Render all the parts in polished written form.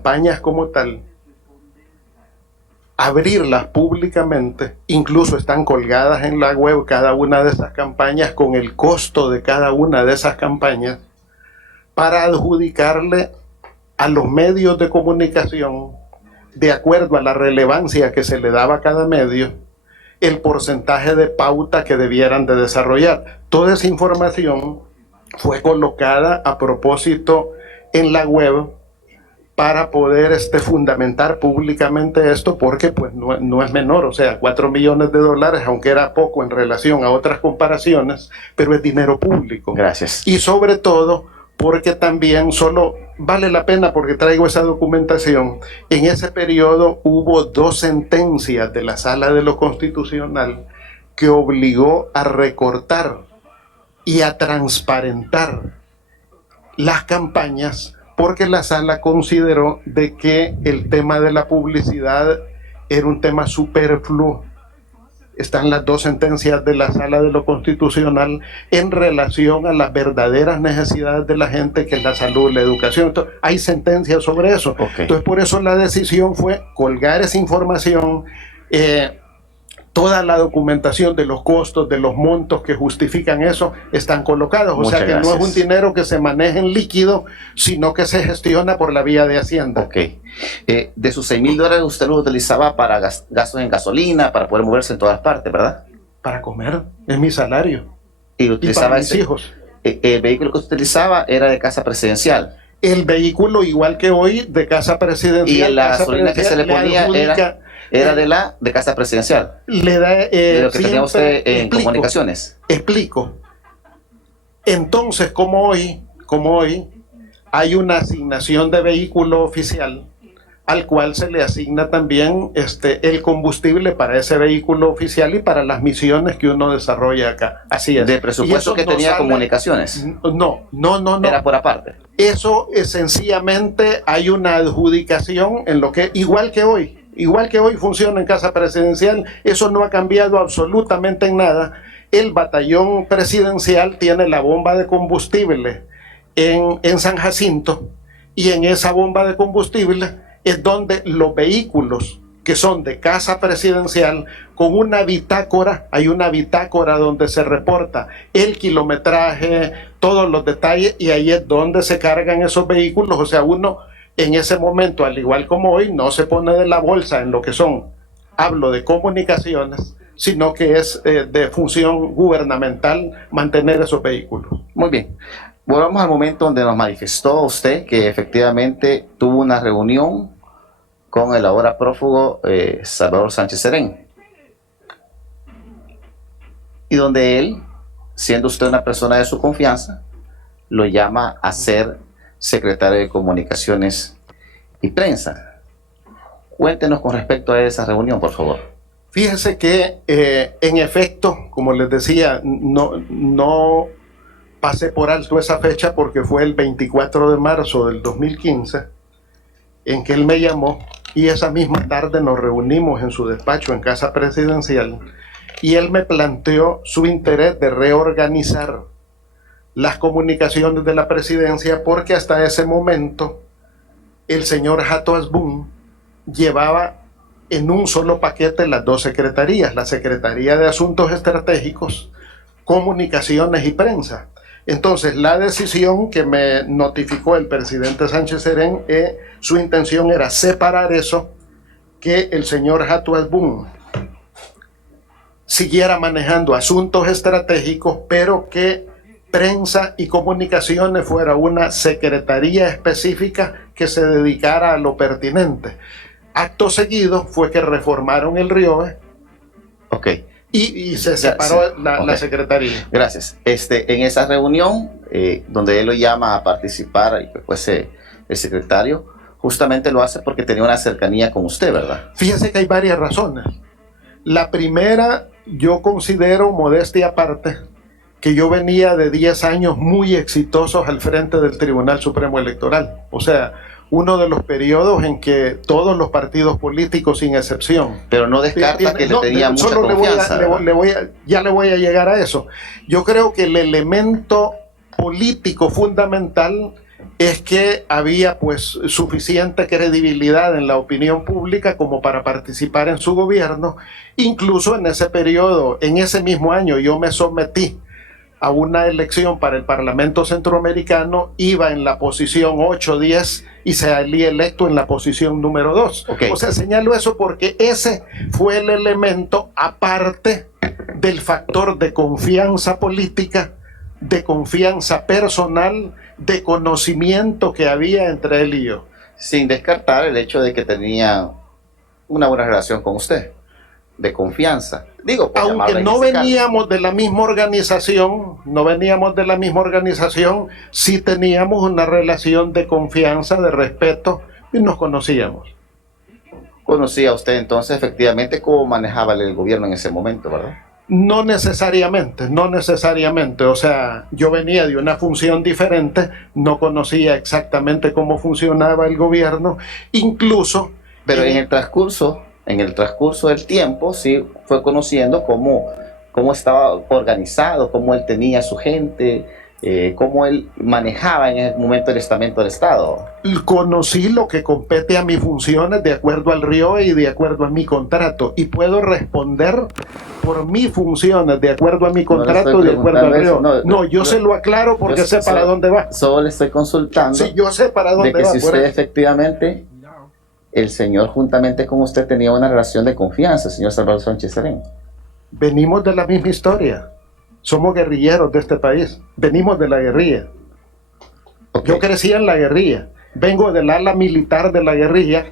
campañas como tal, abrirlas públicamente, incluso están colgadas en la web cada una de esas campañas con el costo de cada una de esas campañas, para adjudicarle a los medios de comunicación, de acuerdo a la relevancia que se le daba a cada medio, el porcentaje de pauta que debieran de desarrollar. Toda esa información fue colocada a propósito en la web para poder fundamentar públicamente esto, porque pues no es menor, o sea, $4 millones, aunque era poco en relación a otras comparaciones, pero es dinero público. Gracias. Y sobre todo porque también solo vale la pena, porque traigo esa documentación, en ese periodo hubo 2 sentencias de la Sala de lo Constitucional que obligó a recortar y a transparentar las campañas, porque la sala consideró de que el tema de la publicidad era un tema superfluo. Están las 2 sentencias de la Sala de lo Constitucional en relación a las verdaderas necesidades de la gente, que es la salud, la educación. Entonces, hay sentencias sobre eso. Okay. Entonces, por eso la decisión fue colgar esa información, toda la documentación de los costos, de los montos que justifican eso, están colocados. O sea que no es un dinero que se maneja en líquido, sino que se gestiona por la vía de Hacienda. Ok. De sus $6,000 usted lo utilizaba para gastos en gasolina, para poder moverse en todas partes, ¿verdad? Para comer, es mi salario. Y lo utilizaba para mis hijos. El vehículo que usted utilizaba era de casa presidencial. El vehículo, igual que hoy, de casa presidencial. Y la gasolina que se le ponía era de casa presidencial. Le da, de lo que tenía usted en comunicaciones. Explico. Entonces, como hoy hay una asignación de vehículo oficial, al cual se le asigna también el combustible para ese vehículo oficial y para las misiones que uno desarrolla acá. Así es. ¿De presupuesto que tenía comunicaciones? No. Era por aparte. Eso sencillamente hay una adjudicación en lo que, igual que hoy funciona en casa presidencial, eso no ha cambiado absolutamente en nada. El batallón presidencial tiene la bomba de combustible en San Jacinto, y en esa bomba de combustible es donde los vehículos que son de casa presidencial, con una bitácora, hay una bitácora donde se reporta el kilometraje, todos los detalles, y ahí es donde se cargan esos vehículos. O sea, uno en ese momento, al igual como hoy, no se pone de la bolsa en lo que hablo de comunicaciones, sino que es de función gubernamental mantener esos vehículos. Muy bien. Volvamos al momento donde nos manifestó usted que efectivamente tuvo una reunión con el ahora prófugo Salvador Sánchez Serén, y donde él, siendo usted una persona de su confianza, lo llama a ser secretario de Comunicaciones y Prensa. Cuéntenos con respecto a esa reunión, por favor. Fíjese que en efecto, como les decía, no pasé por alto esa fecha, porque fue el 24 de marzo del 2015 en que él me llamó, y esa misma tarde nos reunimos en su despacho en Casa Presidencial, y él me planteó su interés de reorganizar las comunicaciones de la presidencia, porque hasta ese momento el señor Hato Asbun llevaba en un solo paquete las 2 secretarías, la Secretaría de Asuntos Estratégicos, Comunicaciones y Prensa. Entonces, la decisión que me notificó el presidente Sánchez Serén, su intención era separar eso, que el señor Hato Asbun siguiera manejando asuntos estratégicos, pero que Prensa y Comunicaciones fuera una secretaría específica que se dedicara a lo pertinente. Acto seguido fue que reformaron el RIOE. Ok. Y se separó la secretaría. Gracias. En esa reunión, donde él lo llama a participar, y que fuese el secretario, justamente lo hace porque tenía una cercanía con usted, ¿verdad? Fíjese que hay varias razones. La primera, yo considero, modestia aparte, que yo venía de 10 años muy exitosos al frente del Tribunal Supremo Electoral. O sea, uno de los periodos en que todos los partidos políticos, sin excepción... Pero no descarta que le tenía mucha confianza. Ya le voy a llegar a eso. Yo creo que el elemento político fundamental es que había pues suficiente credibilidad en la opinión pública como para participar en su gobierno. Incluso en ese periodo, en ese mismo año, yo me sometí a una elección para el Parlamento Centroamericano, iba en la posición 8-10 y salí electo en la posición número 2. Okay. O sea, señalo eso porque ese fue el elemento aparte del factor de confianza política, de confianza personal, de conocimiento que había entre él y yo. Sin descartar el hecho de que tenía una buena relación con usted, de confianza. Digo, aunque no veníamos de la misma organización, sí teníamos una relación de confianza, de respeto, y nos conocíamos. Conocía usted entonces efectivamente cómo manejaba el gobierno en ese momento, ¿verdad? No necesariamente. O sea, yo venía de una función diferente, no conocía exactamente cómo funcionaba el gobierno, incluso... Pero en el transcurso del tiempo, sí fue conociendo cómo estaba organizado, cómo él tenía su gente, cómo él manejaba en el momento el estamento del Estado. Conocí lo que compete a mis funciones de acuerdo al RIO y de acuerdo a mi contrato, y puedo responder por mis funciones de acuerdo a mi contrato y de acuerdo al RIO. Yo se lo aclaro porque sé para dónde va. Solo le estoy consultando. Sí, yo sé para dónde va. De que si usted efectivamente, el señor juntamente con usted tenía una relación de confianza, señor Salvador Sánchez Serén. Venimos de la misma historia. Somos guerrilleros de este país. Venimos de la guerrilla. Okay. Yo crecí en la guerrilla. Vengo del ala militar de la guerrilla,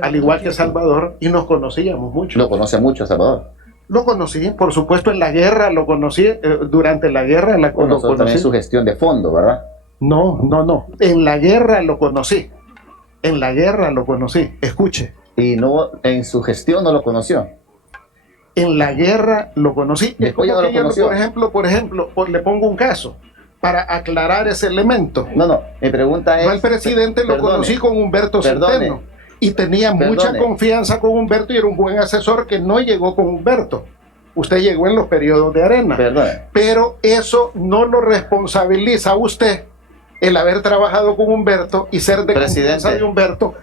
al igual que Salvador, y nos conocíamos mucho. ¿Lo conoce mucho, Salvador? Lo conocí, por supuesto, en la guerra, lo conocí, durante la guerra lo conocí. También su gestión de fondo, ¿verdad? No. En la guerra lo conocí. Escuche. ¿Y no en su gestión no lo conoció? En la guerra lo conocí. Después ya no lo conoció. Por ejemplo, le pongo un caso para aclarar ese elemento. No, mi pregunta es... Yo al presidente lo conocí con Humberto Centeno y tenía mucha confianza con Humberto y era un buen asesor que no llegó con Humberto. Usted llegó en los periodos de Arena. Pero eso no lo responsabiliza a usted el haber trabajado con Humberto y ser de confianza de Humberto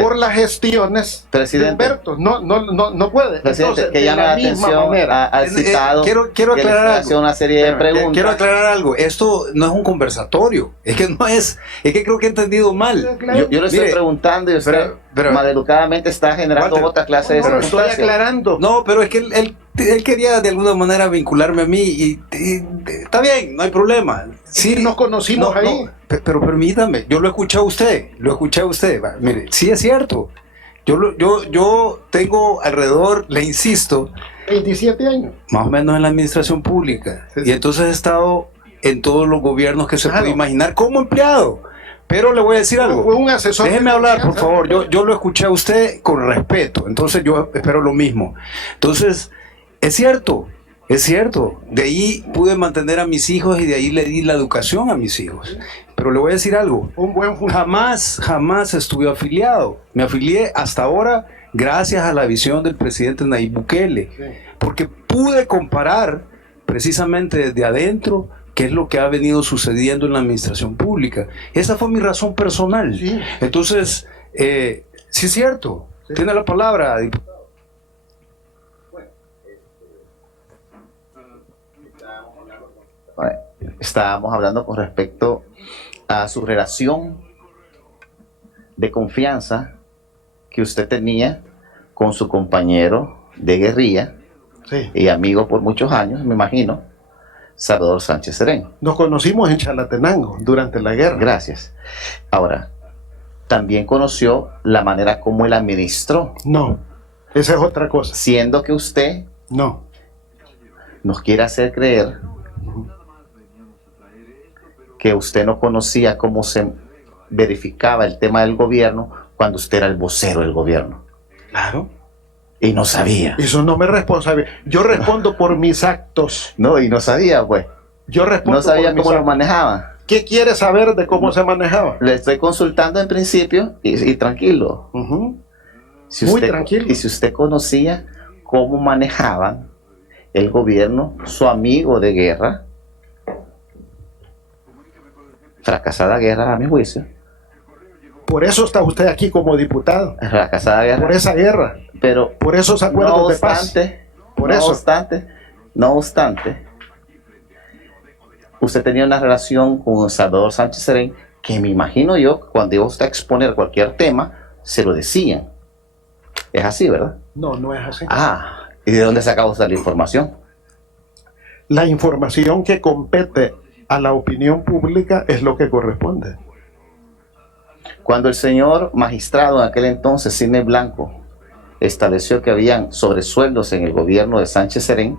por las gestiones de Humberto. No puede. Presidente, entonces, que llame la atención al citado. Quiero aclarar algo. Una serie de preguntas. Quiero aclarar algo. Esto no es un conversatorio. Es que creo que he entendido mal. Yo le estoy preguntando y usted maleducadamente está generando otra clase de circunstancias. Estoy aclarando. No, pero es que él quería de alguna manera vincularme a mí y está bien, no hay problema. Sí, nos conocimos ahí. Pero permítame, yo lo escuché a usted. Mire, sí es cierto. Yo tengo alrededor, le insisto, 27 años. Más o menos en la administración pública. Sí. Y entonces he estado en todos los gobiernos que se puede imaginar como empleado. Pero le voy a decir algo. Fue un asesor. Déjeme hablar, por favor. Yo lo escuché a usted con respeto. Entonces yo espero lo mismo. Entonces, es cierto. De ahí pude mantener a mis hijos y de ahí le di la educación a mis hijos. Pero le voy a decir algo. Jamás estuve afiliado. Me afilié hasta ahora gracias a la visión del presidente Nayib Bukele. Sí. Porque pude comparar precisamente desde adentro qué es lo que ha venido sucediendo en la administración pública. Esa fue mi razón personal. Sí. Entonces, sí es cierto. Sí. Tiene la palabra, diputado. Estábamos hablando con respecto a su relación de confianza que usted tenía con su compañero de guerrilla y amigo por muchos años, me imagino, Salvador Sánchez Serén. Nos conocimos en Chalatenango durante la guerra. Gracias. Ahora, también conoció la manera como él administró. No, esa es otra cosa. Siendo que usted nos quiere hacer creer que usted no conocía cómo se verificaba el tema del gobierno cuando usted era el vocero del gobierno. Claro. Y no sabía. Eso no me responsabiliza. Yo respondo por mis actos. No, y no sabía, pues. Yo respondo. No sabía cómo lo manejaba. ¿Qué quiere saber de cómo se manejaba? Le estoy consultando en principio y tranquilo. Muy tranquilo. Y si usted conocía cómo manejaban el gobierno, su amigo de guerra, Fracasada guerra, a mi juicio. Por eso está usted aquí como diputado. Fracasada guerra. Por esa guerra. Pero por esos acuerdos de paz. No obstante, usted tenía una relación con Salvador Sánchez Serén que me imagino yo, cuando iba usted a exponer cualquier tema, se lo decían. Es así, ¿verdad? No, no es así. Ah, ¿y de dónde sacaba usted la información? La información que compete a la opinión pública es lo que corresponde. Cuando el señor magistrado en aquel entonces, Sidney Blanco, estableció que habían sobresueldos en el gobierno de Sánchez Serén,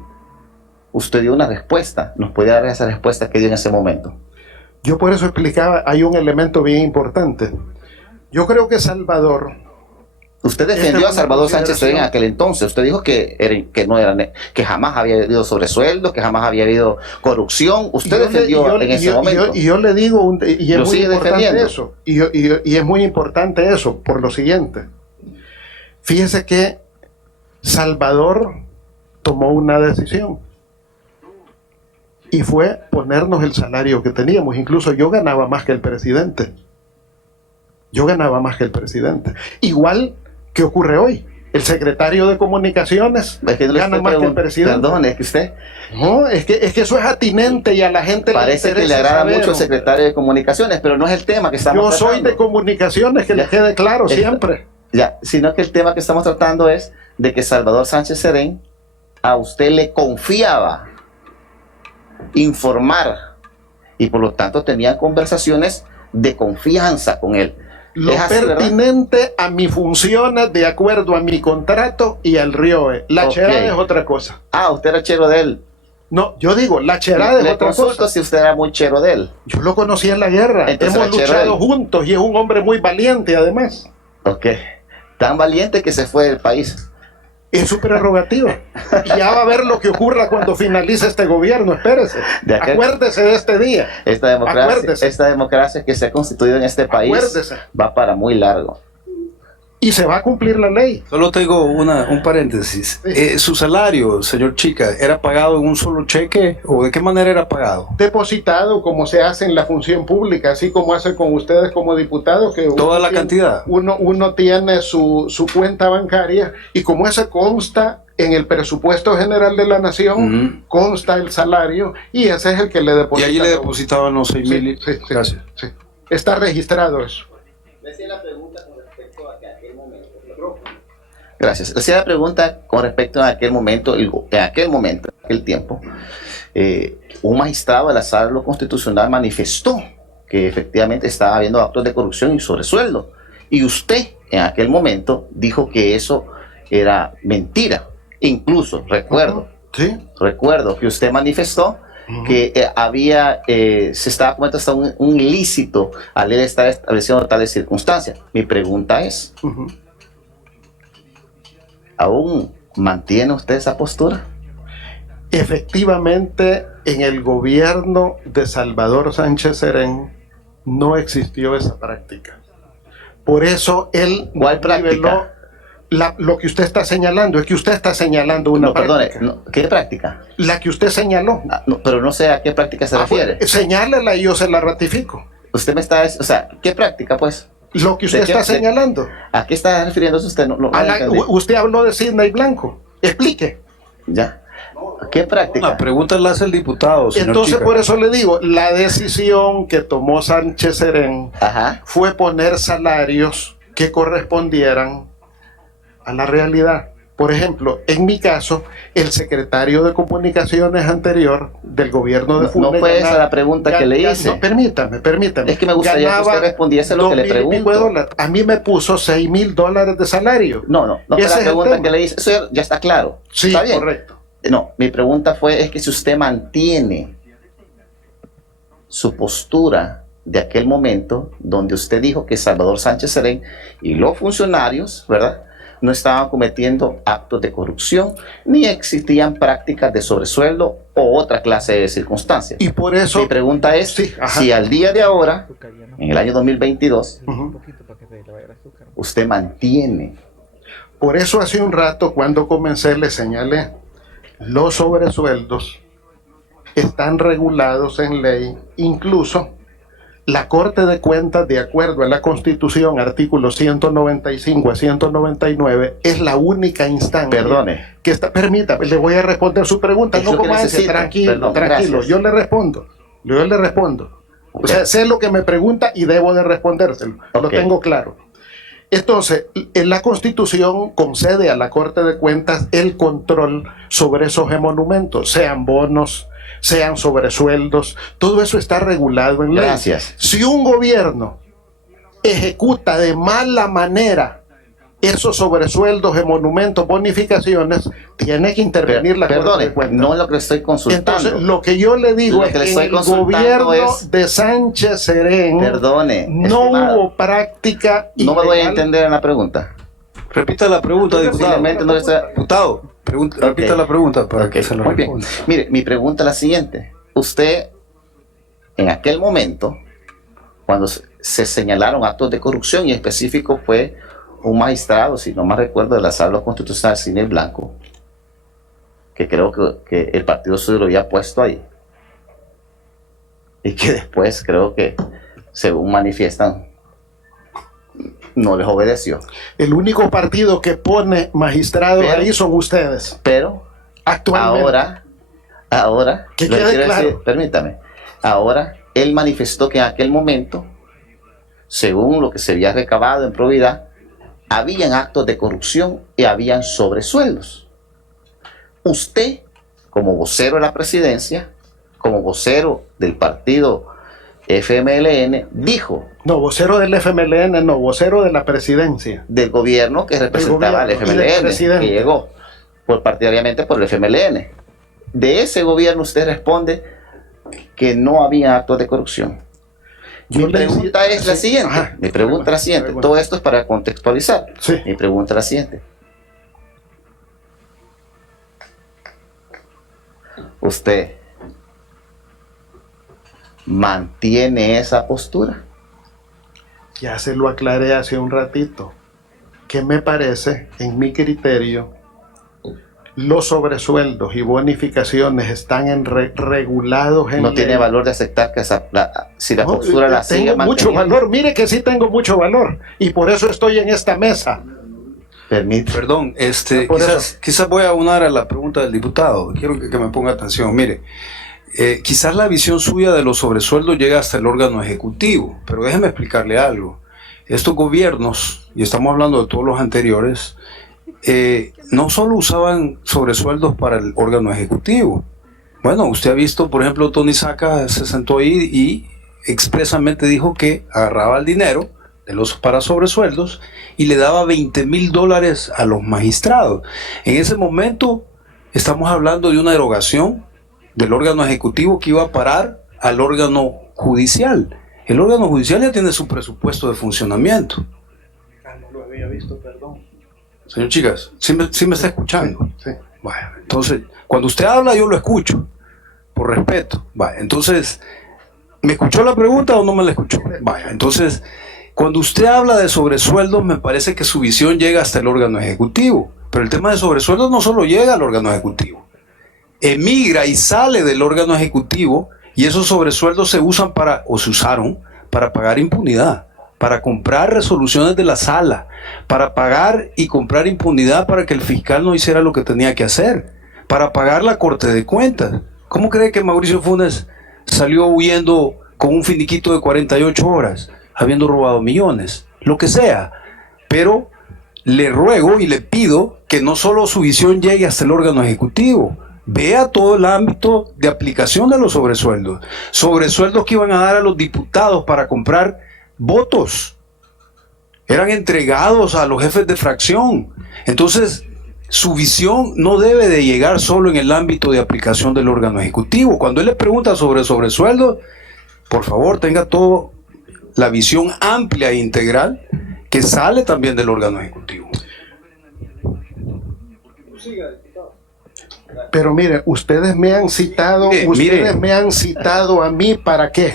usted dio una respuesta. ¿Nos puede dar esa respuesta que dio en ese momento? Yo por eso explicaba, hay un elemento bien importante. Yo creo que Salvador... Usted defendió a Salvador Sánchez Serén en aquel entonces. Usted dijo que jamás había habido sobresueldos, que jamás había habido corrupción. Usted defendió en ese momento. Y yo le digo, y es muy importante eso. Y es muy importante eso, por lo siguiente. Fíjese que Salvador tomó una decisión. Y fue ponernos el salario que teníamos. Incluso yo ganaba más que el presidente. Igual que ocurre hoy. El secretario de Comunicaciones gana más que el presidente. Perdón, es que usted... No, es que eso es atinente y a la gente parece que le agrada mucho el secretario de Comunicaciones, pero no es el tema que estamos tratando. Yo soy de Comunicaciones, que le quede claro siempre. Ya, sino que el tema que estamos tratando es de que Salvador Sánchez Serén a usted le confiaba informar y por lo tanto tenían conversaciones de confianza con él. Lo pertinente, ¿verdad?, a mis funciones de acuerdo a mi contrato y al RIOE. La cherada es otra cosa. Ah, usted era chero de él. No, yo digo, la cherada es otra cosa. Si usted era muy chero de él. Yo lo conocí en la guerra. Entonces, hemos luchado juntos y es un hombre muy valiente además. Ok. Tan valiente que se fue del país. Es su prerrogativa. Y ya va a ver lo que ocurra cuando finalice este gobierno. Espérese. Acuérdese de este día. Esta democracia que se ha constituido en este país va para muy largo. Y se va a cumplir la ley. Solo tengo un paréntesis. ¿Su salario, señor Chica, era pagado en un solo cheque o de qué manera era pagado? Depositado, como se hace en la función pública, así como hace con ustedes como diputados. Que ¿toda la cantidad? Uno tiene su cuenta bancaria y como eso consta en el presupuesto general de la nación, consta el salario y ese es el que le deposita. Y allí le depositaban los 6,000. Sí, gracias. Sí. Está registrado eso. Le hacía la pregunta con respecto a aquel momento. Gracias. Le hacía la pregunta con respecto a aquel momento, en aquel tiempo, un magistrado de la Sala de lo Constitucional manifestó que efectivamente estaba habiendo actos de corrupción y sobresueldo. Y usted en aquel momento dijo que eso era mentira. Incluso recuerdo que usted manifestó que se estaba cometiendo hasta un ilícito al él estar estableciendo tales circunstancias. Mi pregunta es, ¿aún mantiene usted esa postura? Efectivamente, en el gobierno de Salvador Sánchez Serén no existió esa práctica. Por eso él... ¿Cuál práctica? Lo que usted está señalando, es que usted está señalando una práctica. Perdone, ¿qué práctica? La que usted señaló. Pero no sé a qué práctica se refiere. Pues, señálala y yo se la ratifico. Usted me está... O sea, ¿qué práctica, pues? Lo que usted está señalando. ¿A qué está refiriéndose usted? Usted habló de Sidney Blanco. Explique. Ya. ¿Qué práctica? La pregunta la hace el diputado, señor Entonces, Chica. por eso le digo, la decisión que tomó Sánchez Serén fue poner salarios que correspondieran a la realidad. Por ejemplo, en mi caso, el secretario de Comunicaciones anterior del gobierno de Funes... No fue esa la pregunta que le hice. No, permítame. Es que me gustaría que usted respondiese lo que le pregunto. A mí me puso $6,000 de salario. No fue la pregunta que le hice. Eso ya está claro. Sí, ¿está bien? Correcto. No, mi pregunta es que si usted mantiene su postura de aquel momento donde usted dijo que Salvador Sánchez Serén y los funcionarios, ¿verdad?, no estaban cometiendo actos de corrupción, ni existían prácticas de sobresueldo o otra clase de circunstancias. Y por eso... Mi pregunta es, si al día de ahora, en el año 2022, usted mantiene... Por eso hace un rato, cuando comencé, le señalé, los sobresueldos están regulados en ley, incluso La Corte de Cuentas, de acuerdo a la Constitución, artículos 195 a 199, es la única instancia Perdone. que está... Permítame, le voy a responder su pregunta. Es No lo que como ese, necesito. tranquilo, Perdón, tranquilo. gracias. Yo le respondo. O sea, sé lo que me pregunta y debo de respondérselo. Lo Ok. tengo claro. Entonces, en la Constitución concede a la Corte de Cuentas el control sobre esos monumentos, sean bonos, sean sobresueldos, todo eso está regulado en ley. Gracias. Si un gobierno ejecuta de mala manera esos sobresueldos de monumentos, bonificaciones, tiene que intervenir la Corte Perdone, de Cuentas. no es lo que estoy consultando. Entonces, lo que yo le digo Lo es que le que en estoy el consultando gobierno es- de Sánchez Serén Perdone, no estimado. hubo práctica No me voy a ilegal. entender en la pregunta. Repita la pregunta, diputado. Posiblemente no le está- Diputado, repita Ok. la pregunta para Ok, que se la muy bien. responda. Mire, mi pregunta es la siguiente. Usted, en aquel momento, cuando se señalaron actos de corrupción, y en específico fue un magistrado, si no más recuerdo, de la Sala Constitucional, Cine Blanco, que creo que el partido suyo lo había puesto ahí. Y que después creo que, según manifiestan, no les obedeció. El único partido que pone magistrados Pero- ahí son ustedes. Pero Actualmente. ahora, Que lo quede quiero claro. decir, permítame, ahora él manifestó que en aquel momento, según lo que se había recabado en probidad, habían actos de corrupción y habían sobresueldos. Usted, como vocero de la presidencia, como vocero del partido FMLN, dijo No, vocero del FMLN, no, vocero de la presidencia. del gobierno que representaba al gobierno y del FMLN, presidente. que llegó partidariamente por el FMLN. De ese gobierno usted responde que no había actos de corrupción. Yo Mi le pregunta hice- es la sí, siguiente. ajá. Mi pregunta es la siguiente. Pregunta. Todo esto es para contextualizar. Sí. Mi pregunta es la siguiente. ¿Usted mantiene esa postura? Ya se lo aclaré hace un ratito. Que me parece, en mi criterio, los sobresueldos y bonificaciones están regulados en No ley. tiene valor de aceptar que si la No, postura la sigue tengo mucho manteniendo. valor, mire que sí tengo mucho valor y por eso estoy en esta mesa. Permite. Perdón, Por quizás voy a unar a la pregunta del diputado. Quiero que me ponga atención. Mire, quizás la visión suya de los sobresueldos llega hasta el órgano ejecutivo, pero déjeme explicarle algo. Estos gobiernos, y estamos hablando de todos los anteriores, no solo usaban sobresueldos para el órgano ejecutivo. Bueno, usted ha visto, por ejemplo, Tony Saca se sentó ahí y expresamente dijo que agarraba el dinero de los para sobresueldos y le daba $20,000 a los magistrados. En ese momento estamos hablando de una erogación del órgano ejecutivo que iba a parar al órgano judicial. El órgano judicial ya tiene su presupuesto de funcionamiento. No lo había visto, perdón. Señor Chicas, ¿sí me está escuchando? Sí. Bueno, entonces, cuando usted habla yo lo escucho, por respeto. Vaya, entonces, ¿me escuchó la pregunta o no me la escuchó? Vaya, entonces, cuando usted habla de sobresueldos, me parece que su visión llega hasta el órgano ejecutivo. Pero el tema de sobresueldos no solo llega al órgano ejecutivo. Emigra y sale del órgano ejecutivo y esos sobresueldos se usan o se usaron para pagar impunidad, para comprar resoluciones de la sala, para pagar y comprar impunidad para que el fiscal no hiciera lo que tenía que hacer, para pagar la Corte de Cuentas. ¿Cómo cree que Mauricio Funes salió huyendo con un finiquito de 48 horas, habiendo robado millones? Lo que sea. Pero le ruego y le pido que no solo su visión llegue hasta el órgano ejecutivo, vea todo el ámbito de aplicación de los sobresueldos. Sobresueldos que iban a dar a los diputados para comprar votos. Eran entregados a los jefes de fracción. Entonces, su visión no debe de llegar solo en el ámbito de aplicación del órgano ejecutivo. Cuando él le pregunta sobre sobresueldos, por favor, tenga toda la visión amplia e integral que sale también del órgano ejecutivo. Pero mire, ustedes me han citado, Mire. me han citado a mí ¿para qué?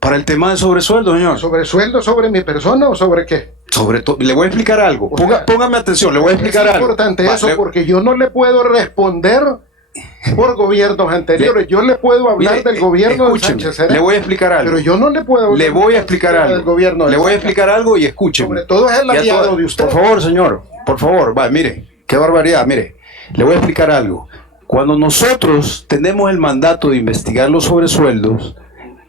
Para el tema de sobresueldos, señor. ¿Sobre sueldo sobre mi persona o sobre qué? Sobre todo, le voy a explicar algo. O sea, Póngame atención, le voy a explicar es algo. importante Va, eso porque yo no le puedo responder por gobiernos anteriores. Yo le puedo hablar del gobierno de Sánchez Serén. Le voy a explicar algo. Pero yo no le puedo hablar. Le voy a explicar algo. Del gobierno le voy a explicar algo y escúcheme. Sobre todo es el aliado de usted. Por favor, señor. Por favor, va, mire. Qué barbaridad, mire. Le voy a explicar algo. Cuando nosotros tenemos el mandato de investigar los sobresueldos,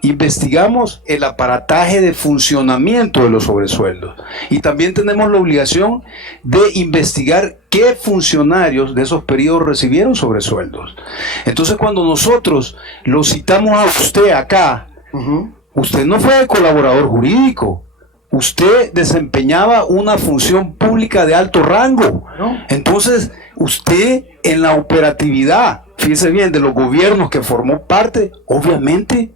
investigamos el aparataje de funcionamiento de los sobresueldos y también tenemos la obligación de investigar qué funcionarios de esos periodos recibieron sobresueldos. Entonces, cuando nosotros lo citamos a usted acá, usted no fue colaborador jurídico, usted desempeñaba una función pública de alto rango. Entonces, usted en la operatividad, fíjese bien, de los gobiernos que formó parte, obviamente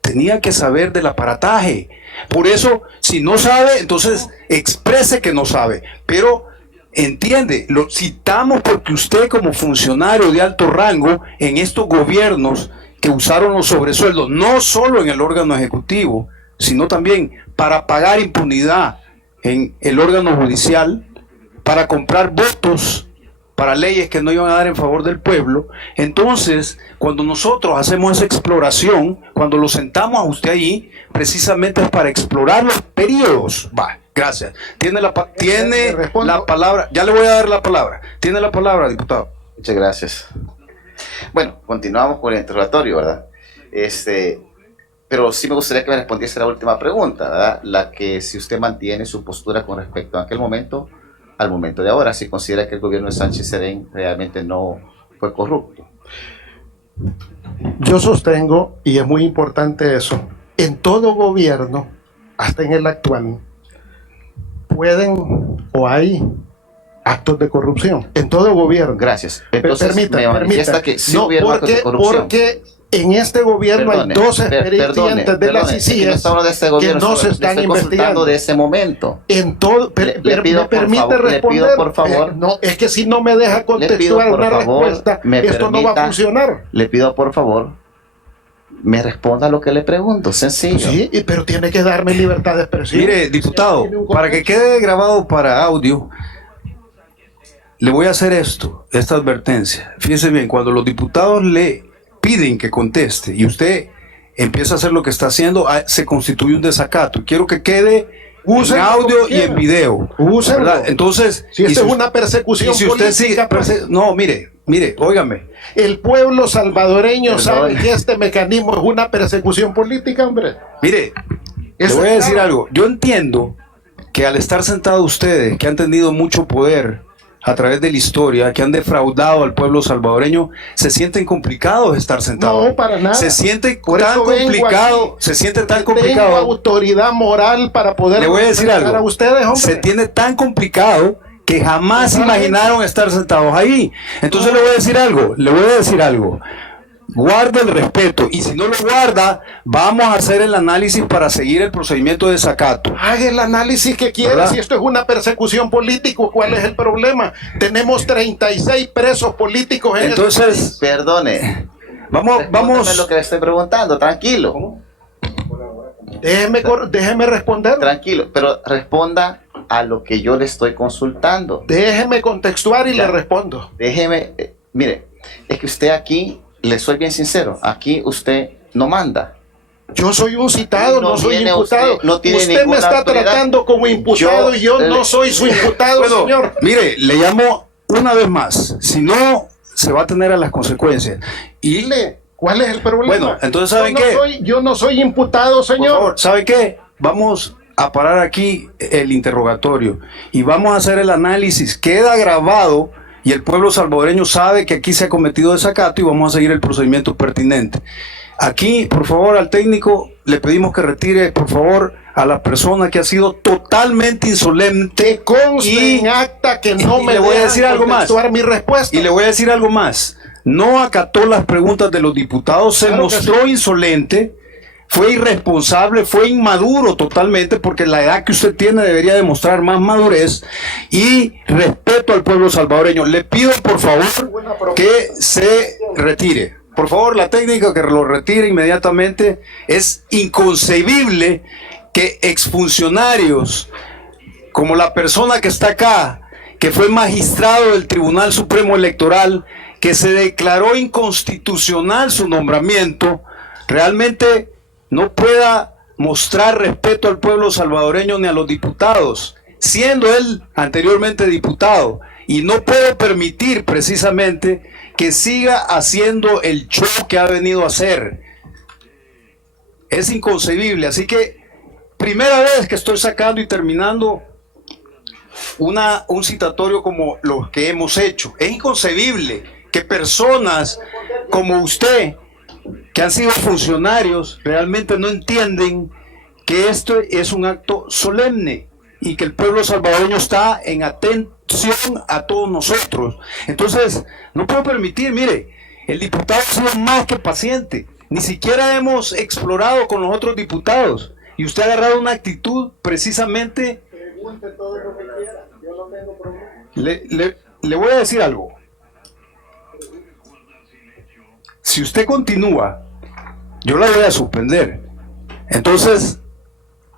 tenía que saber del aparataje. Por eso, si no sabe, entonces exprese que no sabe. Pero, entiende, lo citamos porque usted como funcionario de alto rango en estos gobiernos que usaron los sobresueldos, no solo en el órgano ejecutivo, sino también para pagar impunidad en el órgano judicial, para comprar votos para leyes que no iban a dar en favor del pueblo. Entonces, cuando nosotros hacemos esa exploración, cuando lo sentamos a usted ahí, precisamente es para explorar los periodos. Va, gracias. Tiene la palabra, ya le voy a dar la palabra. Tiene la palabra, diputado. Muchas gracias. Bueno, continuamos con el interrogatorio, ¿verdad? Pero sí me gustaría que me respondiese la última pregunta, ¿verdad? La que si usted mantiene su postura con respecto a aquel momento, al momento de ahora, si considera que el gobierno de Sánchez Serén realmente no fue corrupto. Yo sostengo, y es muy importante eso, en todo gobierno, hasta en el actual, pueden o hay actos de corrupción. En todo gobierno. Gracias. Entonces, permita. Que sí hubo actos de corrupción. Porque en este gobierno hay dos expedientes de las ICIES que no se están investigando. De ese momento. En todo, le pido por favor. No, es que si no me deja contextuar una respuesta, esto no va a funcionar. Le pido por favor, me responda lo que le pregunto, sencillo. Sí, pero tiene que darme libertad de expresión. Mire, diputado, para que quede grabado para audio, le voy a hacer esta advertencia. Fíjese bien, cuando los diputados le piden que conteste y usted empieza a hacer lo que está haciendo, se constituye un desacato. Quiero que quede en audio y en video. ¿Verdad? Entonces, si esto es una persecución política, no, mire, óigame. El pueblo salvadoreño sabe que este mecanismo es una persecución política, hombre. Mire, le voy a decir algo. Yo entiendo que al estar sentados ustedes, que han tenido mucho poder a través de la historia, que han defraudado al pueblo salvadoreño, se sienten complicados estar sentados. No, para nada. Se siente tan complicado, Tengo autoridad moral para poder. Le voy a decir algo. A ustedes, hombre. Se tiene tan complicado que jamás imaginaron estar sentados ahí. Entonces le voy a decir algo. Guarda el respeto, y si no lo guarda, vamos a hacer el análisis para seguir el procedimiento de desacato. Haga el análisis que quiera. ¿Verdad? Si esto es una persecución política, ¿cuál es el problema? Tenemos 36 presos políticos en Entonces, perdone. Vamos lo que le estoy preguntando, tranquilo. ¿Cómo? Déjeme responder. Tranquilo, pero responda a lo que yo le estoy consultando. Déjeme contextuar y le respondo. Déjeme, mire, es que usted aquí, le soy bien sincero, aquí usted no manda. Yo soy un citado, no soy imputado. Usted me está tratando como imputado y yo no soy su imputado, señor. Mire, le llamo una vez más. Si no, se va a tener a las consecuencias. ¿Cuál es el problema? Bueno, entonces, ¿saben qué? Yo no soy imputado, señor. Por favor, ¿sabe qué? Vamos a parar aquí el interrogatorio y vamos a hacer el análisis. Queda grabado y el pueblo salvadoreño sabe que aquí se ha cometido desacato y vamos a seguir el procedimiento pertinente. Aquí, por favor, al técnico le pedimos que retire, por favor, a la persona que ha sido totalmente insolente. Conste en acta que no me le voy a decir algo más. Mi respuesta. Y le voy a decir algo más. No acató las preguntas de los diputados, se mostró insolente, fue irresponsable, fue inmaduro totalmente, porque la edad que usted tiene debería demostrar más madurez y respeto al pueblo salvadoreño. Le pido, por favor, que se retire. Por favor, la técnica, que lo retire inmediatamente. Es inconcebible que exfuncionarios como la persona que está acá que fue magistrado del Tribunal Supremo Electoral, que se declaró inconstitucional su nombramiento, realmente no pueda mostrar respeto al pueblo salvadoreño ni a los diputados, siendo él anteriormente diputado, y no puedo permitir precisamente que siga haciendo el show que ha venido a hacer. Es inconcebible, así que primera vez que estoy sacando y terminando un citatorio como lo que hemos hecho. Es inconcebible que personas como usted, que han sido funcionarios, realmente no entienden que esto es un acto solemne y que el pueblo salvadoreño está en atención a todos nosotros. Entonces, no puedo permitir, mire, el diputado ha sido más que paciente, ni siquiera hemos explorado con los otros diputados, y usted ha agarrado una actitud precisamente... Pregunte todo lo que quiera, yo no tengo problema. Le voy a decir algo. Si usted continúa, yo la voy a suspender. Entonces,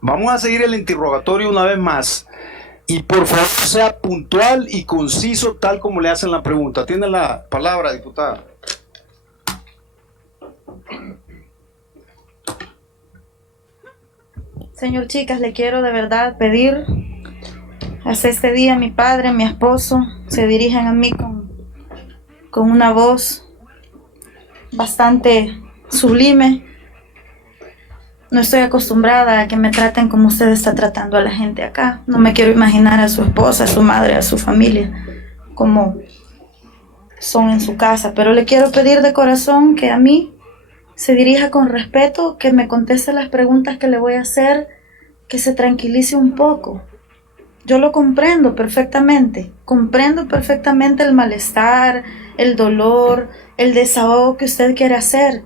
vamos a seguir el interrogatorio una vez más. Y por favor, sea puntual y conciso, tal como le hacen la pregunta. Tiene la palabra, diputada. Señor Chicas, le quiero de verdad pedir, hasta este día mi padre, mi esposo, se dirigen a mí con una voz bastante sublime. No estoy acostumbrada a que me traten como usted está tratando a la gente acá. No me quiero imaginar a su esposa, a su madre, a su familia, como son en su casa. Pero le quiero pedir de corazón que a mí se dirija con respeto, que me conteste las preguntas que le voy a hacer, que se tranquilice un poco. Yo lo comprendo perfectamente el malestar, el dolor, el desahogo que usted quiere hacer,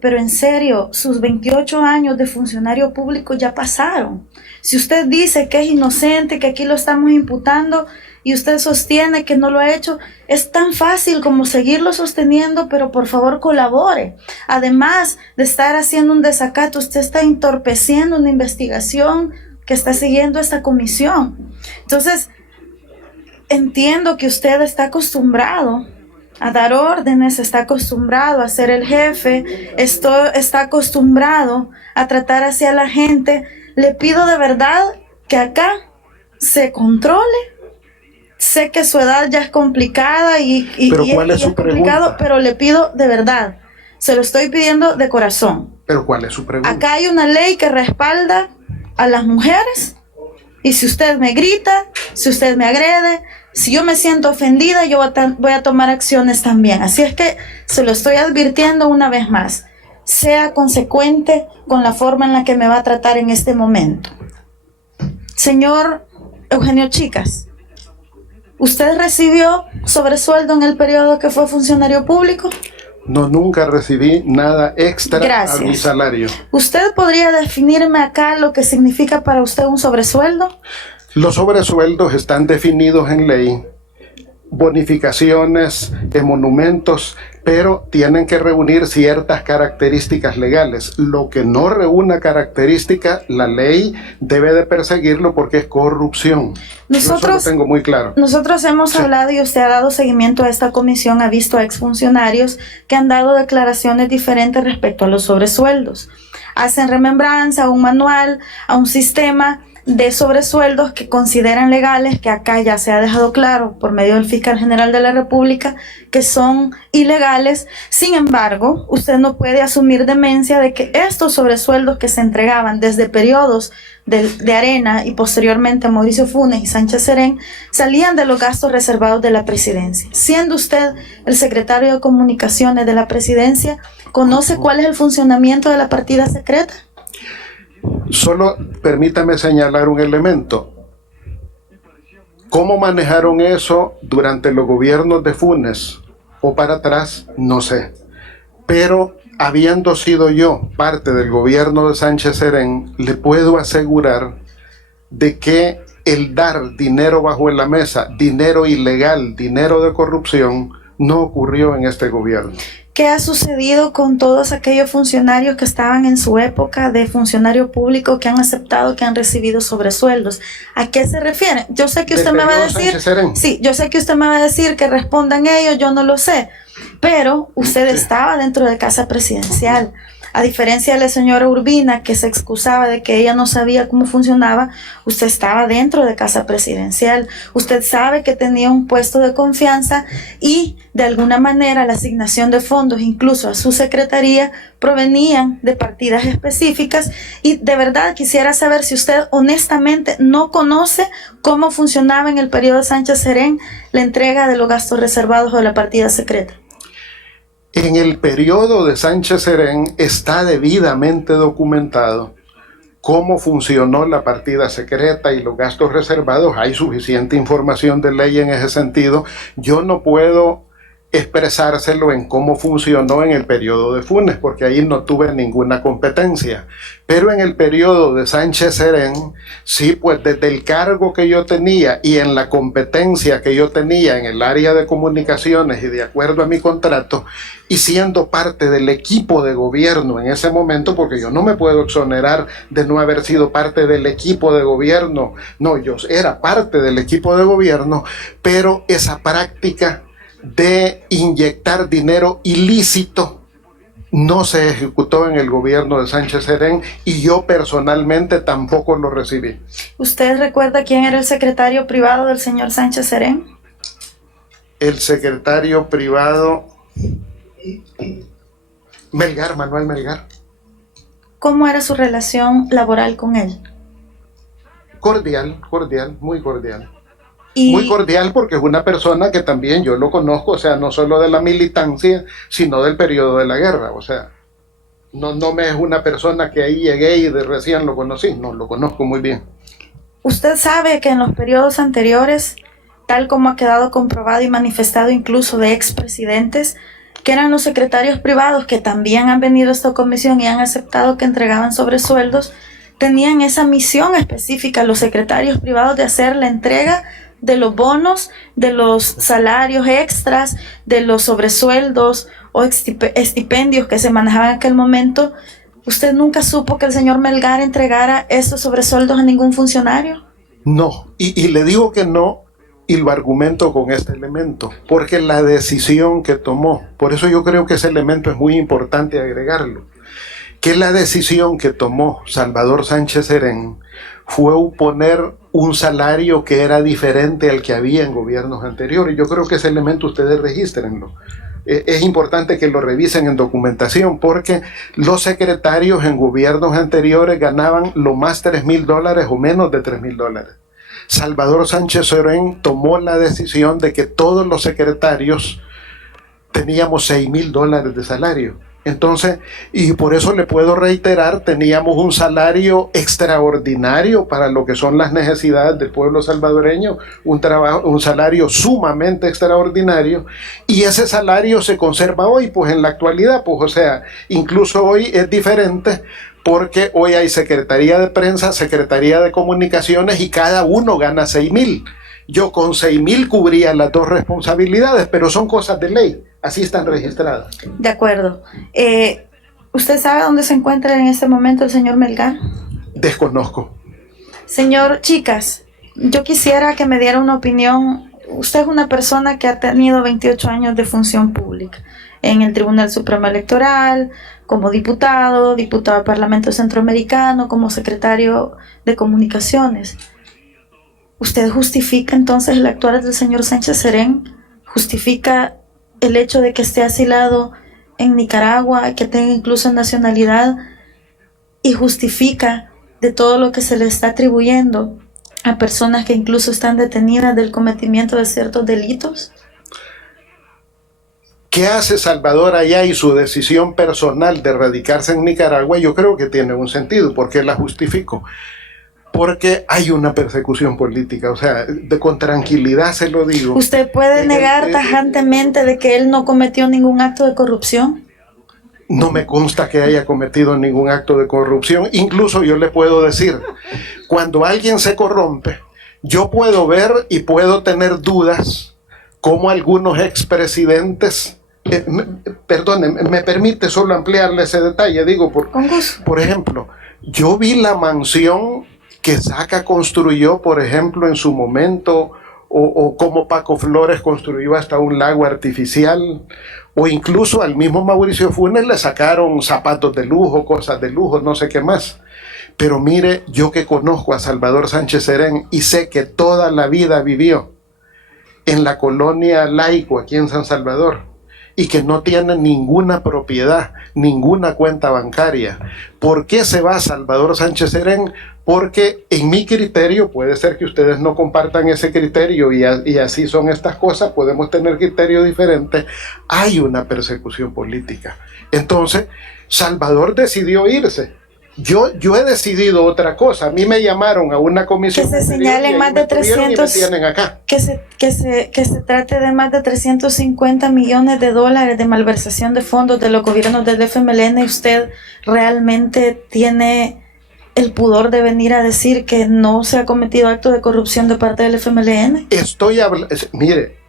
pero en serio, sus 28 años de funcionario público ya pasaron. Si usted dice que es inocente, que aquí lo estamos imputando, y usted sostiene que no lo ha hecho, es tan fácil como seguirlo sosteniendo, pero por favor colabore. Además de estar haciendo un desacato, usted está entorpeciendo una investigación que está siguiendo esta comisión. Entonces, entiendo que usted está acostumbrado a dar órdenes, está acostumbrado a ser el jefe, está acostumbrado a tratar hacia la gente. Le pido de verdad que acá se controle. Sé que su edad ya es complicada ¿Pero cuál es su pregunta? Pero le pido de verdad, se lo estoy pidiendo de corazón. ¿Pero cuál es su pregunta? Acá hay una ley que respalda a las mujeres, y si usted me grita, si usted me agrede, si yo me siento ofendida, yo voy a tomar acciones también. Así es que se lo estoy advirtiendo una vez más. Sea consecuente con la forma en la que me va a tratar en este momento. Señor Eugenio Chicas, ¿usted recibió sobresueldo en el periodo que fue funcionario público? No, nunca recibí nada extra. Gracias. A mi salario. ¿Usted podría definirme acá lo que significa para usted un sobresueldo? Los sobresueldos están definidos en ley, bonificaciones, monumentos, pero tienen que reunir ciertas características legales. Lo que no reúna características, la ley debe de perseguirlo porque es corrupción. Yo eso lo tengo muy claro. Nosotros hemos hablado, y usted ha dado seguimiento a esta comisión, ha visto a exfuncionarios que han dado declaraciones diferentes respecto a los sobresueldos. Hacen remembranza a un manual, a un sistema de sobresueldos que consideran legales, que acá ya se ha dejado claro por medio del fiscal general de la República que son ilegales. Sin embargo, usted no puede asumir demencia de que estos sobresueldos que se entregaban desde periodos de Arena y posteriormente a Mauricio Funes y Sánchez Serén salían de los gastos reservados de la presidencia. Siendo usted el secretario de Comunicaciones de la presidencia, ¿conoce cuál es el funcionamiento de la partida secreta? Solo permítame señalar un elemento. ¿Cómo manejaron eso durante los gobiernos de Funes o para atrás? No sé. Pero habiendo sido yo parte del gobierno de Sánchez Serén, le puedo asegurar de que el dar dinero bajo en la mesa, dinero ilegal, dinero de corrupción, no ocurrió en este gobierno. ¿Qué ha sucedido con todos aquellos funcionarios que estaban en su época de funcionario público que han aceptado que han recibido sobresueldos? ¿A qué se refiere? Yo sé que usted me va a decir, sí, yo sé que usted me va a decir que respondan ellos, yo no lo sé, pero usted estaba dentro de Casa Presidencial. A diferencia de la señora Urbina, que se excusaba de que ella no sabía cómo funcionaba, usted estaba dentro de Casa Presidencial. Usted sabe que tenía un puesto de confianza y de alguna manera la asignación de fondos, incluso a su secretaría, provenían de partidas específicas. Y de verdad quisiera saber si usted honestamente no conoce cómo funcionaba en el periodo de Sánchez Serén la entrega de los gastos reservados o de la partida secreta. En el periodo de Sánchez Serén está debidamente documentado cómo funcionó la partida secreta y los gastos reservados. Hay suficiente información de ley en ese sentido. Yo no puedo expresárselo en cómo funcionó en el periodo de Funes, porque ahí no tuve ninguna competencia. Pero en el periodo de Sánchez Serén, sí, pues desde el cargo que yo tenía y en la competencia que yo tenía en el área de comunicaciones y de acuerdo a mi contrato, y siendo parte del equipo de gobierno en ese momento, porque yo no me puedo exonerar de no haber sido parte del equipo de gobierno, no, yo era parte del equipo de gobierno, pero esa práctica de inyectar dinero ilícito no se ejecutó en el gobierno de Sánchez Serén y yo personalmente tampoco lo recibí. ¿Usted recuerda quién era el secretario privado del señor Sánchez Serén? El secretario privado Melgar, Manuel Melgar. ¿Cómo era su relación laboral con él? Cordial, muy cordial. Muy cordial porque es una persona que también yo lo conozco, o sea, no solo de la militancia, sino del periodo de la guerra, o sea, no me es una persona que ahí llegué y de recién lo conocí, no, lo conozco muy bien. Usted sabe que en los periodos anteriores, tal como ha quedado comprobado y manifestado incluso de expresidentes, que eran los secretarios privados que también han venido a esta comisión y han aceptado que entregaban sobresueldos, tenían esa misión específica, los secretarios privados, de hacer la entrega de los bonos, de los salarios extras, de los sobresueldos o estipendios que se manejaban en aquel momento. ¿Usted nunca supo que el señor Melgar entregara esos sobresueldos a ningún funcionario? No, y le digo que no, y lo argumento con este elemento, porque la decisión que tomó, por eso yo creo que ese elemento es muy importante agregarlo, que la decisión que tomó Salvador Sánchez Serén fue poner un salario que era diferente al que había en gobiernos anteriores. Yo creo que ese elemento ustedes regístrenlo. Es importante que lo revisen en documentación porque los secretarios en gobiernos anteriores ganaban lo más $3,000 o menos de $3,000. Salvador Sánchez Serén tomó la decisión de que todos los secretarios teníamos $6,000 de salario. Entonces, y por eso le puedo reiterar, teníamos un salario extraordinario para lo que son las necesidades del pueblo salvadoreño, un salario sumamente extraordinario, y ese salario se conserva hoy, pues en la actualidad, pues o sea, incluso hoy es diferente, porque hoy hay Secretaría de Prensa, Secretaría de Comunicaciones, y cada uno gana 6,000. Yo con 6,000 cubría las dos responsabilidades, pero son cosas de ley, así están registradas. De acuerdo. ¿Usted sabe dónde se encuentra en este momento el señor Melgar? Desconozco. Señor Chicas, yo quisiera que me diera una opinión. Usted es una persona que ha tenido 28 años de función pública en el Tribunal Supremo Electoral, como diputado al Parlamento Centroamericano, como secretario de Comunicaciones. ¿Usted justifica entonces el actuar del señor Sánchez Serén? ¿Justifica el hecho de que esté asilado en Nicaragua, que tenga incluso nacionalidad? ¿Y justifica de todo lo que se le está atribuyendo a personas que incluso están detenidas del cometimiento de ciertos delitos? ¿Qué hace Salvador allá y su decisión personal de radicarse en Nicaragua? Yo creo que tiene un sentido. ¿Por qué la justifico? Porque hay una persecución política, o sea, con tranquilidad se lo digo. ¿Usted puede negar tajantemente de que él no cometió ningún acto de corrupción? No me consta que haya cometido ningún acto de corrupción. Incluso yo le puedo decir, cuando alguien se corrompe, yo puedo ver y puedo tener dudas cómo algunos expresidentes Perdone, me permite solo ampliarle ese detalle. Digo, Con gusto. por ejemplo, yo vi la mansión que Saca construyó, por ejemplo, en su momento, o como Paco Flores construyó hasta un lago artificial, o incluso al mismo Mauricio Funes le sacaron zapatos de lujo, cosas de lujo, no sé qué más. Pero mire, yo que conozco a Salvador Sánchez Serén y sé que toda la vida vivió en la colonia Laico, aquí en San Salvador, y que no tiene ninguna propiedad, ninguna cuenta bancaria. ¿Por qué se va Salvador Sánchez Serén? Porque en mi criterio, puede ser que ustedes no compartan ese criterio y así son estas cosas, podemos tener criterios diferentes, hay una persecución política. Entonces, Salvador decidió irse. Yo he decidido otra cosa. A mí me llamaron a una comisión. Que se señalen más de 300. Y me tienen acá. Que se trate de más de 350 millones de dólares de malversación de fondos de los gobiernos del FMLN. ¿Y usted realmente tiene el pudor de venir a decir que no se ha cometido acto de corrupción de parte del FMLN? Estoy hablando. Mire.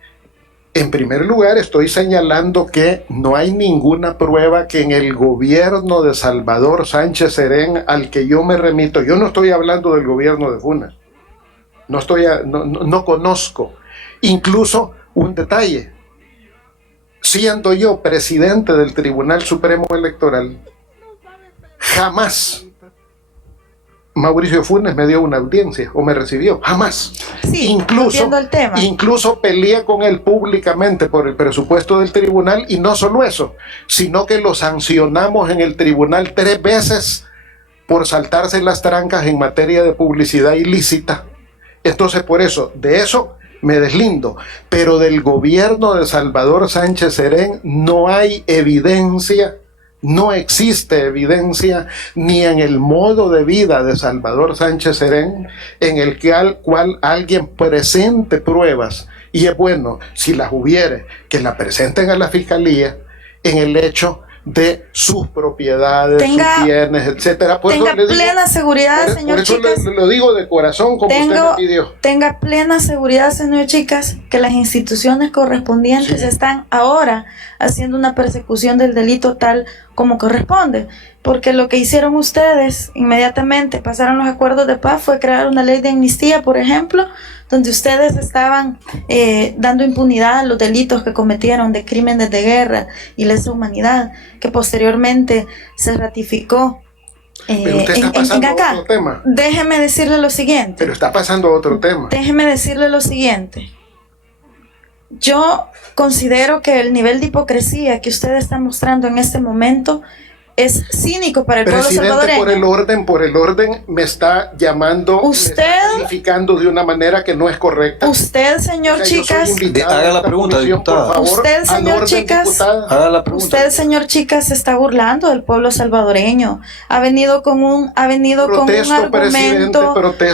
En primer lugar, estoy señalando que no hay ninguna prueba que en el gobierno de Salvador Sánchez Serén al que yo me remito, yo no estoy hablando del gobierno de Funes, no conozco. Incluso un detalle, siendo yo presidente del Tribunal Supremo Electoral, jamás Mauricio Funes me dio una audiencia o me recibió, jamás. Sí, volviendo al tema. Incluso peleé con él públicamente por el presupuesto del tribunal, y no solo eso, sino que lo sancionamos en el tribunal 3 veces por saltarse las trancas en materia de publicidad ilícita. Entonces, por eso, de eso me deslindo, pero del gobierno de Salvador Sánchez Serén no hay evidencia. No existe evidencia ni en el modo de vida de Salvador Sánchez Serén en el cual alguien presente pruebas, y es bueno, si las hubiere, que la presenten a la fiscalía en el hecho de sus propiedades, sus bienes, etcétera. Tenga plena seguridad, señor Chicas. Lo digo de corazón, como usted me pidió. Tenga plena seguridad, señor Chicas, que las instituciones correspondientes están ahora haciendo una persecución del delito tal como corresponde. Porque lo que hicieron ustedes inmediatamente, pasaron los acuerdos de paz, fue crear una ley de amnistía, por ejemplo, donde ustedes estaban dando impunidad a los delitos que cometieron de crímenes de guerra y lesa humanidad, que posteriormente se ratificó Pero usted está pasando a otro tema. Déjeme decirle lo siguiente. Pero está pasando a otro tema. Déjeme decirle lo siguiente. Yo considero que el nivel de hipocresía que usted está mostrando en este momento es cínico para el pueblo salvadoreño. Por el orden me está llamando, usted, me está calificando de una manera que no es correcta. Usted, señor Chicas, haga la pregunta, diputada. Por favor, usted, señor Chicas, haga la pregunta. Usted, señor Chicas, se está burlando del pueblo salvadoreño. Ha venido con un argumento, ha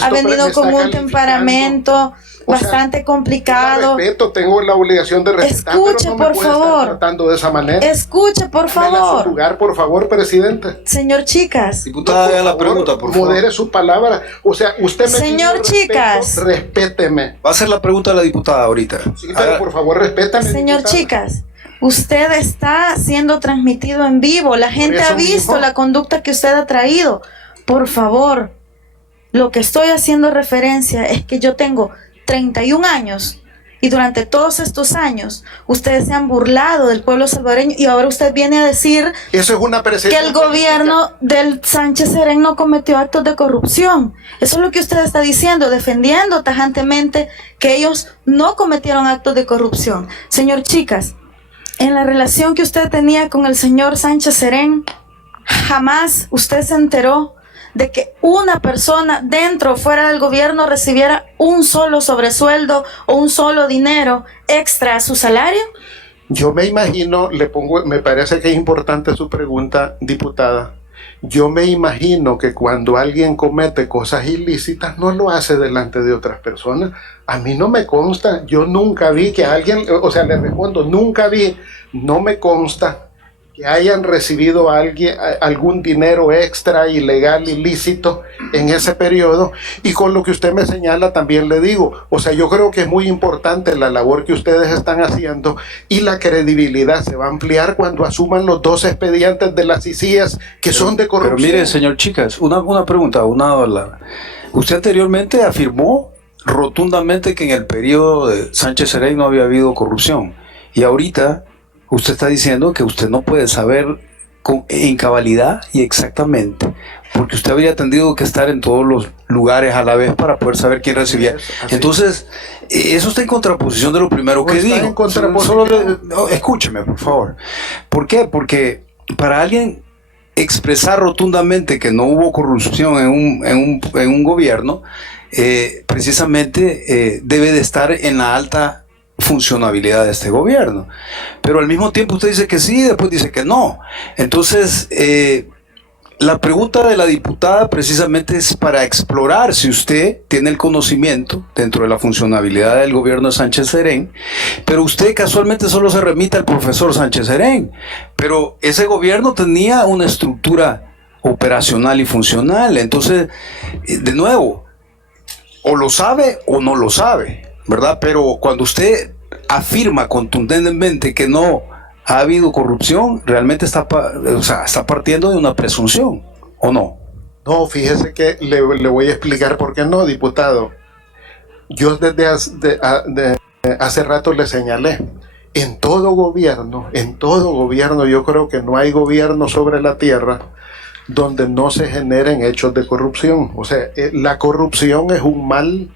venido con un temperamento bastante complicado. Respeto, tengo la obligación de respetar. Escuche, pero no por favor. Tratando de esa manera. Escuche, por favor. Su lugar, por favor, presidente. Señor Chicas. Diputada, haga la pregunta, por favor. Modere su palabra. O sea, usted me Señor Chicas. Respéteme. Va a hacer la pregunta a la diputada ahorita. Sí, pero por favor, respétame. Señor diputada. Chicas, usted está siendo transmitido en vivo. La gente ha visto la conducta que usted ha traído. Por favor, lo que estoy haciendo referencia es que yo tengo 31 años y durante todos estos años ustedes se han burlado del pueblo salvadoreño y ahora usted viene a decir eso es una que el gobierno del Sánchez Serén no cometió actos de corrupción. Eso es lo que usted está diciendo, defendiendo tajantemente que ellos no cometieron actos de corrupción. Señor Chicas, en la relación que usted tenía con el señor Sánchez Serén, jamás usted se enteró de que una persona dentro o fuera del gobierno recibiera un solo sobresueldo o un solo dinero extra a su salario. Yo me imagino, me parece que es importante su pregunta, diputada. Yo me imagino que cuando alguien comete cosas ilícitas no lo hace delante de otras personas. A mí no me consta, yo nunca vi que alguien, o sea, le respondo, nunca vi, no me consta que hayan recibido algún dinero extra, ilegal, ilícito en ese periodo. Y con lo que usted me señala también le digo, o sea, yo creo que es muy importante la labor que ustedes están haciendo, y la credibilidad se va a ampliar cuando asuman los 2 expedientes de las ICIAS que son de corrupción. Pero mire, señor Chicas, una pregunta, usted anteriormente afirmó rotundamente que en el periodo de Sánchez Serén no había habido corrupción, y ahorita usted está diciendo que usted no puede saber en cabalidad y exactamente, porque usted habría tenido que estar en todos los lugares a la vez para poder saber quién recibía. Entonces, eso está en contraposición de lo primero que digo. En contraposición. Escúcheme, por favor. ¿Por qué? Porque para alguien expresar rotundamente que no hubo corrupción en un gobierno, precisamente debe de estar en la alta funcionabilidad de este gobierno, pero al mismo tiempo usted dice que sí, después dice que no. Entonces, la pregunta de la diputada precisamente es para explorar si usted tiene el conocimiento dentro de la funcionabilidad del gobierno de Sánchez Serén, pero usted casualmente solo se remite al profesor Sánchez Serén, pero ese gobierno tenía una estructura operacional y funcional. Entonces, de nuevo, o lo sabe o no lo sabe, ¿verdad? Pero cuando usted afirma contundentemente que no ha habido corrupción, realmente está partiendo de una presunción, ¿o no? No, fíjese que le voy a explicar por qué no, diputado. Yo desde hace rato le señalé, en todo gobierno, yo creo que no hay gobierno sobre la tierra donde no se generen hechos de corrupción. O sea, la corrupción es un mal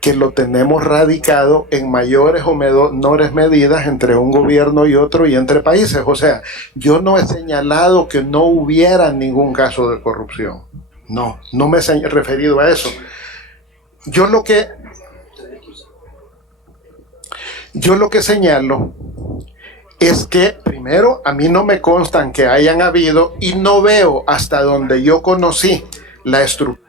que lo tenemos radicado en mayores o menores medidas entre un gobierno y otro y entre países. O sea, yo no he señalado que no hubiera ningún caso de corrupción. No me he referido a eso. Yo lo que señalo es que, primero, a mí no me constan que hayan habido, y no veo hasta donde yo conocí la estructura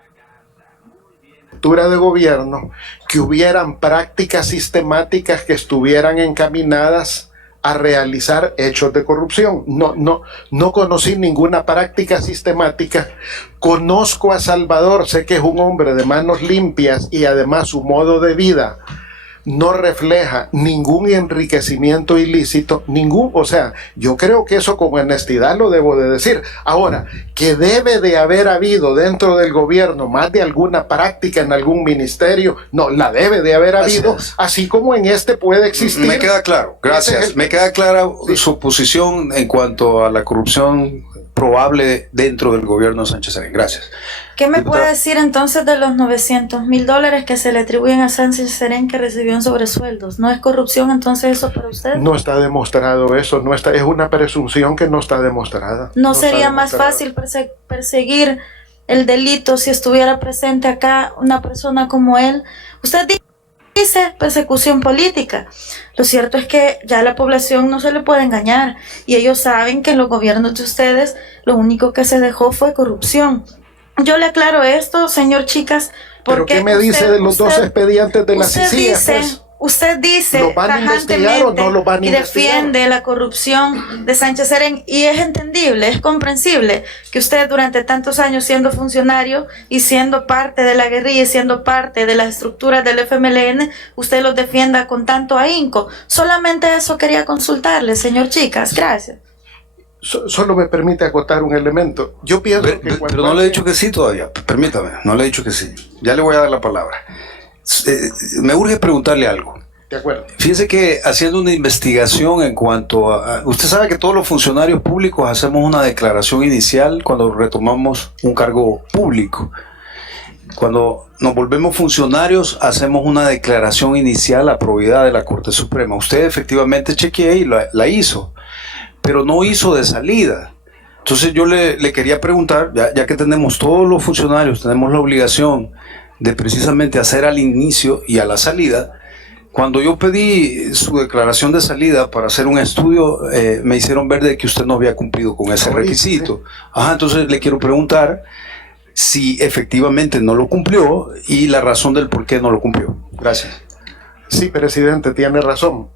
de gobierno, que hubieran prácticas sistemáticas que estuvieran encaminadas a realizar hechos de corrupción. No conocí ninguna práctica sistemática. Conozco a Salvador, sé que es un hombre de manos limpias y además su modo de vida no refleja ningún enriquecimiento ilícito, o sea, yo creo que eso con honestidad lo debo de decir. Ahora, que debe de haber habido dentro del gobierno más de alguna práctica en algún ministerio, no, la debe de haber habido, así como en este puede existir. Me queda claro, gracias. Me queda clara su posición en cuanto a la corrupción probable dentro del gobierno de Sánchez Serén. Gracias. ¿Qué me puede decir entonces de los $900,000 que se le atribuyen a Sánchez Serén que recibió en sobresueldos? ¿No es corrupción entonces eso para usted? No está demostrado eso, es una presunción que no está demostrada. ¿No sería más fácil perseguir el delito si estuviera presente acá una persona como él? Usted dice persecución política. Lo cierto es que ya la población no se le puede engañar, y ellos saben que en los gobiernos de ustedes lo único que se dejó fue corrupción. Yo le aclaro esto, señor Chicas, porque ¿pero qué me dice de los 2 expedientes de las ICIAS? Usted dice tajantemente y defiende la corrupción de Sánchez Serén, y es entendible, es comprensible que usted durante tantos años siendo funcionario y siendo parte de la guerrilla y siendo parte de las estructuras del FMLN, usted los defienda con tanto ahínco. Solamente eso quería consultarle, señor Chicas. Gracias. Solo me permite acotar un elemento. Yo pienso que pero no le he dicho que sí todavía. Permítame, no le he dicho que sí. Ya le voy a dar la palabra. Me urge preguntarle algo. De acuerdo. Fíjese que haciendo una investigación en cuanto a... Usted sabe que todos los funcionarios públicos hacemos una declaración inicial cuando retomamos un cargo público. Cuando nos volvemos funcionarios, hacemos una declaración inicial a probidad de la Corte Suprema. Usted efectivamente chequeó y la hizo, pero no hizo de salida. Entonces yo le quería preguntar, ya que tenemos todos los funcionarios, tenemos la obligación de precisamente hacer al inicio y a la salida. Cuando yo pedí su declaración de salida para hacer un estudio, me hicieron ver de que usted no había cumplido con ese requisito. Ajá, entonces le quiero preguntar si efectivamente no lo cumplió y la razón del por qué no lo cumplió. Gracias. Sí, presidente, tiene razón.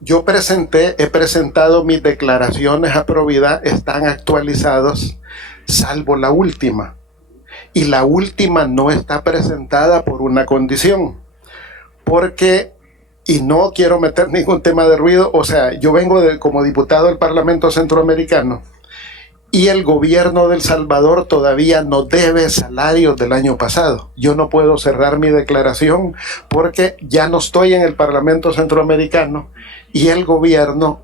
Yo he presentado mis declaraciones a Providad, están actualizados, salvo la última. Y la última no está presentada por una condición. Porque, y no quiero meter ningún tema de ruido, o sea, yo vengo como diputado del Parlamento Centroamericano y el gobierno de El Salvador todavía no debe salarios del año pasado. Yo no puedo cerrar mi declaración porque ya no estoy en el Parlamento Centroamericano y el gobierno,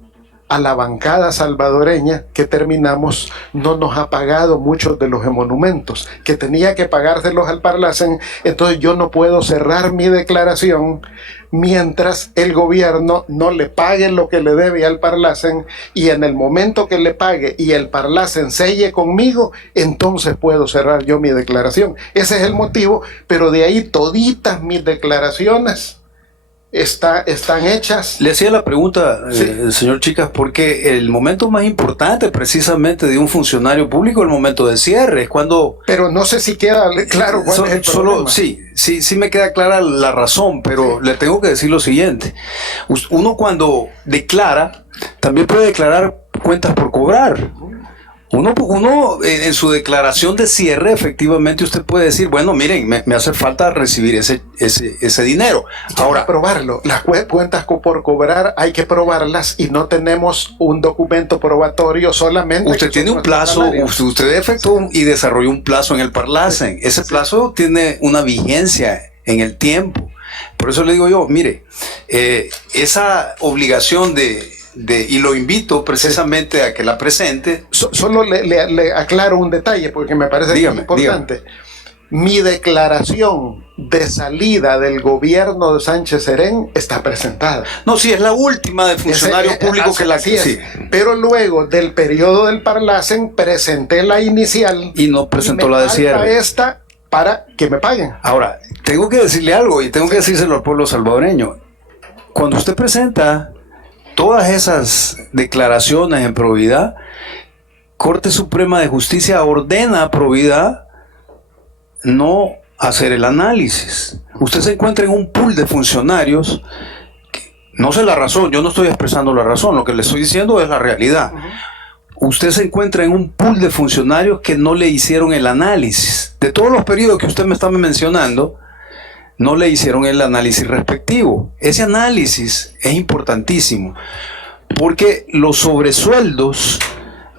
a la bancada salvadoreña que terminamos, no nos ha pagado muchos de los monumentos que tenía que pagárselos al Parlacen. Entonces yo no puedo cerrar mi declaración mientras el gobierno no le pague lo que le debe al Parlacen, y en el momento que le pague y el Parlacen selle conmigo, entonces puedo cerrar yo mi declaración. Ese es el motivo, pero de ahí toditas mis declaraciones están hechas. Le hacía la pregunta, Sí. señor Chicas, porque el momento más importante precisamente de un funcionario público es el momento de cierre, es cuando... Pero no sé si queda claro cuál es el problema. Sí me queda clara la razón, pero le tengo que decir lo siguiente. Uno cuando declara, también puede declarar cuentas por cobrar. Uno en su declaración de cierre, efectivamente usted puede decir, bueno, miren, me hace falta recibir ese dinero. Ahora, probarlo. Las cuentas por cobrar hay que probarlas y no tenemos un documento probatorio solamente. Usted tiene un plazo, usted efectuó y desarrolló un plazo en el Parlacen. Ese plazo tiene una vigencia en el tiempo. Por eso le digo yo, mire, esa obligación y lo invito precisamente a que la presente. Solo le aclaro un detalle porque me parece importante. Dígame. Mi declaración de salida del gobierno de Sánchez Serén está presentada. No, sí, es la última de funcionario público que la que sí. Pero luego del periodo del Parlacen presenté la inicial y no presentó la de cierre. Esta para que me paguen. Ahora, tengo que decirle algo y tengo que decírselo al pueblo salvadoreño. Cuando usted presenta todas esas declaraciones en Providad, Corte Suprema de Justicia ordena a Providad no hacer el análisis. Usted se encuentra en un pool de funcionarios, no sé la razón, yo no estoy expresando la razón, lo que le estoy diciendo es la realidad. Usted se encuentra en un pool de funcionarios que no le hicieron el análisis. De todos los periodos que usted me está mencionando, no le hicieron el análisis respectivo. Ese análisis es importantísimo porque los sobresueldos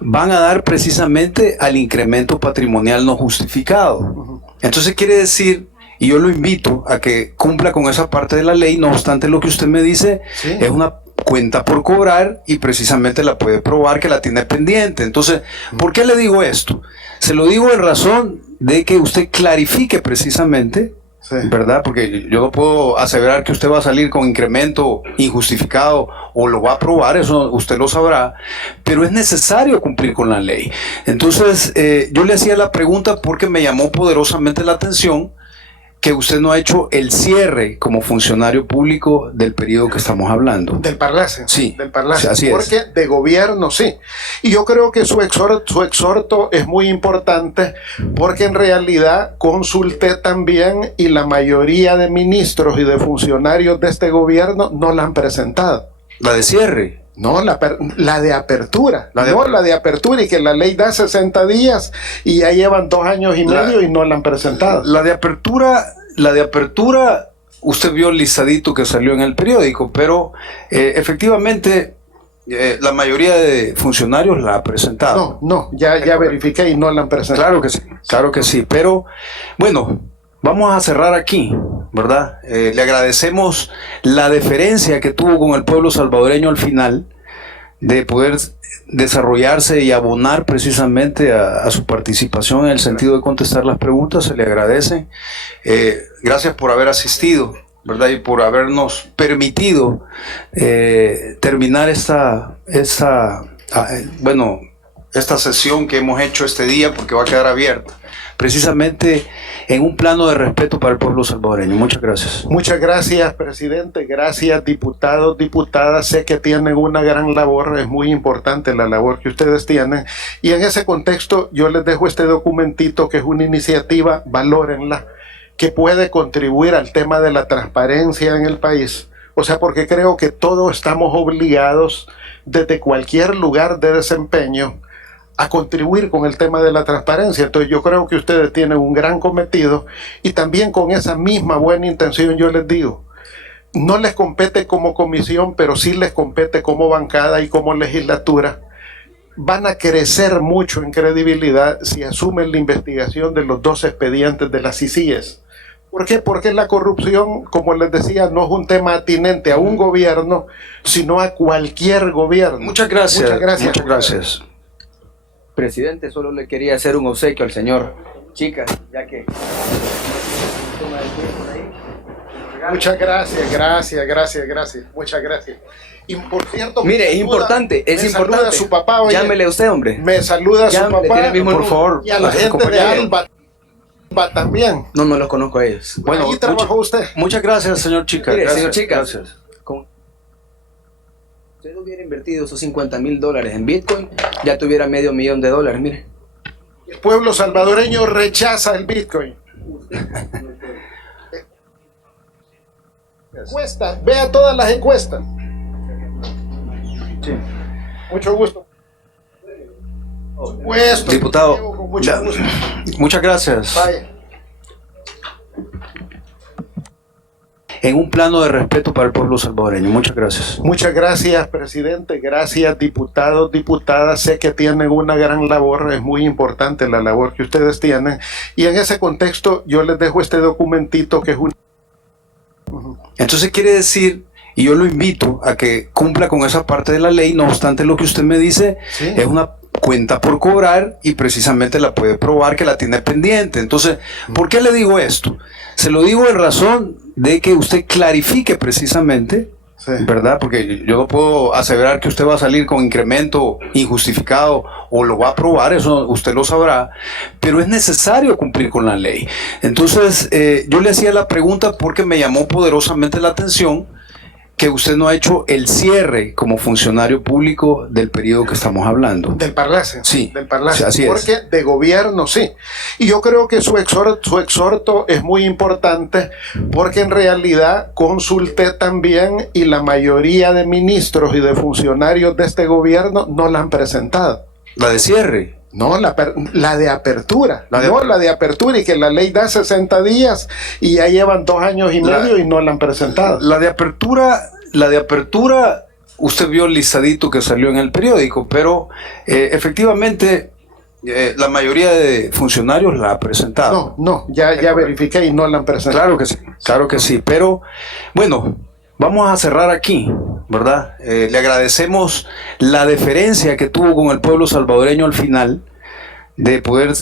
van a dar precisamente al incremento patrimonial no justificado. Entonces quiere decir, y yo lo invito a que cumpla con esa parte de la ley, no obstante lo que usted me dice, sí, es una cuenta por cobrar y precisamente la puede probar que la tiene pendiente. Entonces, ¿por qué le digo esto? Se lo digo en razón de que usted clarifique precisamente, sí, ¿verdad? Porque yo no puedo aseverar que usted va a salir con incremento injustificado o lo va a aprobar, eso usted lo sabrá, pero es necesario cumplir con la ley. Entonces, yo le hacía la pregunta porque me llamó poderosamente la atención que usted no ha hecho el cierre como funcionario público del periodo que estamos hablando. Del Parlacen. Sí, del Parlacen. Así porque es. De gobierno sí. Y yo creo que su exhorto es muy importante porque en realidad consulté también y la mayoría de ministros y de funcionarios de este gobierno no la han presentado. ¿La de cierre? No, la de apertura. La de apertura y que la ley da 60 días y ya llevan 2 años y medio y no la han presentado. La de apertura, usted vio el listadito que salió en el periódico, pero efectivamente la mayoría de funcionarios la ha presentado. No, ya verifiqué y no la han presentado. Claro que sí, pero bueno, vamos a cerrar aquí, ¿verdad? Le agradecemos la deferencia que tuvo con el pueblo salvadoreño al final de poder desarrollarse y abonar precisamente a su participación en el sentido de contestar las preguntas. Se le agradece. Gracias por haber asistido, ¿verdad? Y por habernos permitido terminar esta sesión que hemos hecho este día, porque va a quedar abierta precisamente en un plano de respeto para el pueblo salvadoreño. Muchas gracias. Muchas gracias, presidente. Gracias, diputados, diputadas. Sé que tienen una gran labor, es muy importante la labor que ustedes tienen. Y en ese contexto yo les dejo este documentito que es una iniciativa, valórenla, que puede contribuir al tema de la transparencia en el país, O sea, porque creo que todos estamos obligados desde cualquier lugar de desempeño a contribuir con el tema de la transparencia. Entonces yo creo que ustedes tienen un gran cometido y también con esa misma buena intención yo les digo, no les compete como comisión, pero sí les compete como bancada y como legislatura. Van a crecer mucho en credibilidad si asumen la investigación de los 2 expedientes de las CICIES. ¿Por qué? Porque la corrupción, como les decía, no es un tema atinente a un gobierno, sino a cualquier gobierno. Muchas gracias. Muchas gracias. Muchas gracias. Presidente, solo le quería hacer un obsequio al señor. Chicas, ya que... Muchas gracias, gracias. Muchas gracias. Y por cierto, mire, es importante, es importante. Saluda a su papá, oye. Llámele a usted, hombre. Me saluda a su Llámele, papá, tiene el mismo por número. favor. Y a la gente de Alba también. No los conozco a ellos. Bueno, Ahí trabajó usted. Muchas gracias, señor Chica. Mire, Gracias, señor Chica, gracias. Si usted hubiera invertido esos $50,000 en Bitcoin, ya tuviera $500,000, mire. El pueblo salvadoreño rechaza el Bitcoin. Encuestas, vea todas las encuestas. Sí. Mucho gusto. Por supuesto, Diputado, Diego, con mucho gusto. muchas gracias. Vaya. En un plano de respeto para el pueblo salvadoreño. Muchas gracias. Muchas gracias, presidente. Gracias, diputados, diputadas. Sé que tienen una gran labor. Es muy importante la labor que ustedes tienen. Y en ese contexto, yo les dejo este documentito que es un... Entonces quiere decir, y yo lo invito a que cumpla con esa parte de la ley, no obstante lo que usted me dice, Sí. es una cuenta por cobrar y precisamente la puede probar que la tiene pendiente. Entonces, ¿por qué le digo esto? Se lo digo en razón de que usted clarifique precisamente, Sí. ¿verdad? Porque yo no puedo aseverar que usted va a salir con incremento injustificado o lo va a aprobar, eso usted lo sabrá, pero es necesario cumplir con la ley. Entonces, yo le hacía la pregunta porque me llamó poderosamente la atención que usted no ha hecho el cierre como funcionario público del periodo que estamos hablando. Del Parlace. Sí, Del Parlace. sí, así es. Porque de gobierno sí. Y yo creo que su exhorto es muy importante porque en realidad consulté también y la mayoría de ministros y de funcionarios de este gobierno no la han presentado. La de cierre. No, la de apertura. La de no, apertura. la de apertura y que la ley da 60 días y ya llevan 2 años y medio y no la han presentado. La de apertura, usted vio el listadito que salió en el periódico, pero efectivamente la mayoría de funcionarios la ha presentado. No, ya verifiqué y no la han presentado. Claro que sí, pero bueno, vamos a cerrar aquí, ¿verdad? Le agradecemos la deferencia que tuvo con el pueblo salvadoreño al final de poder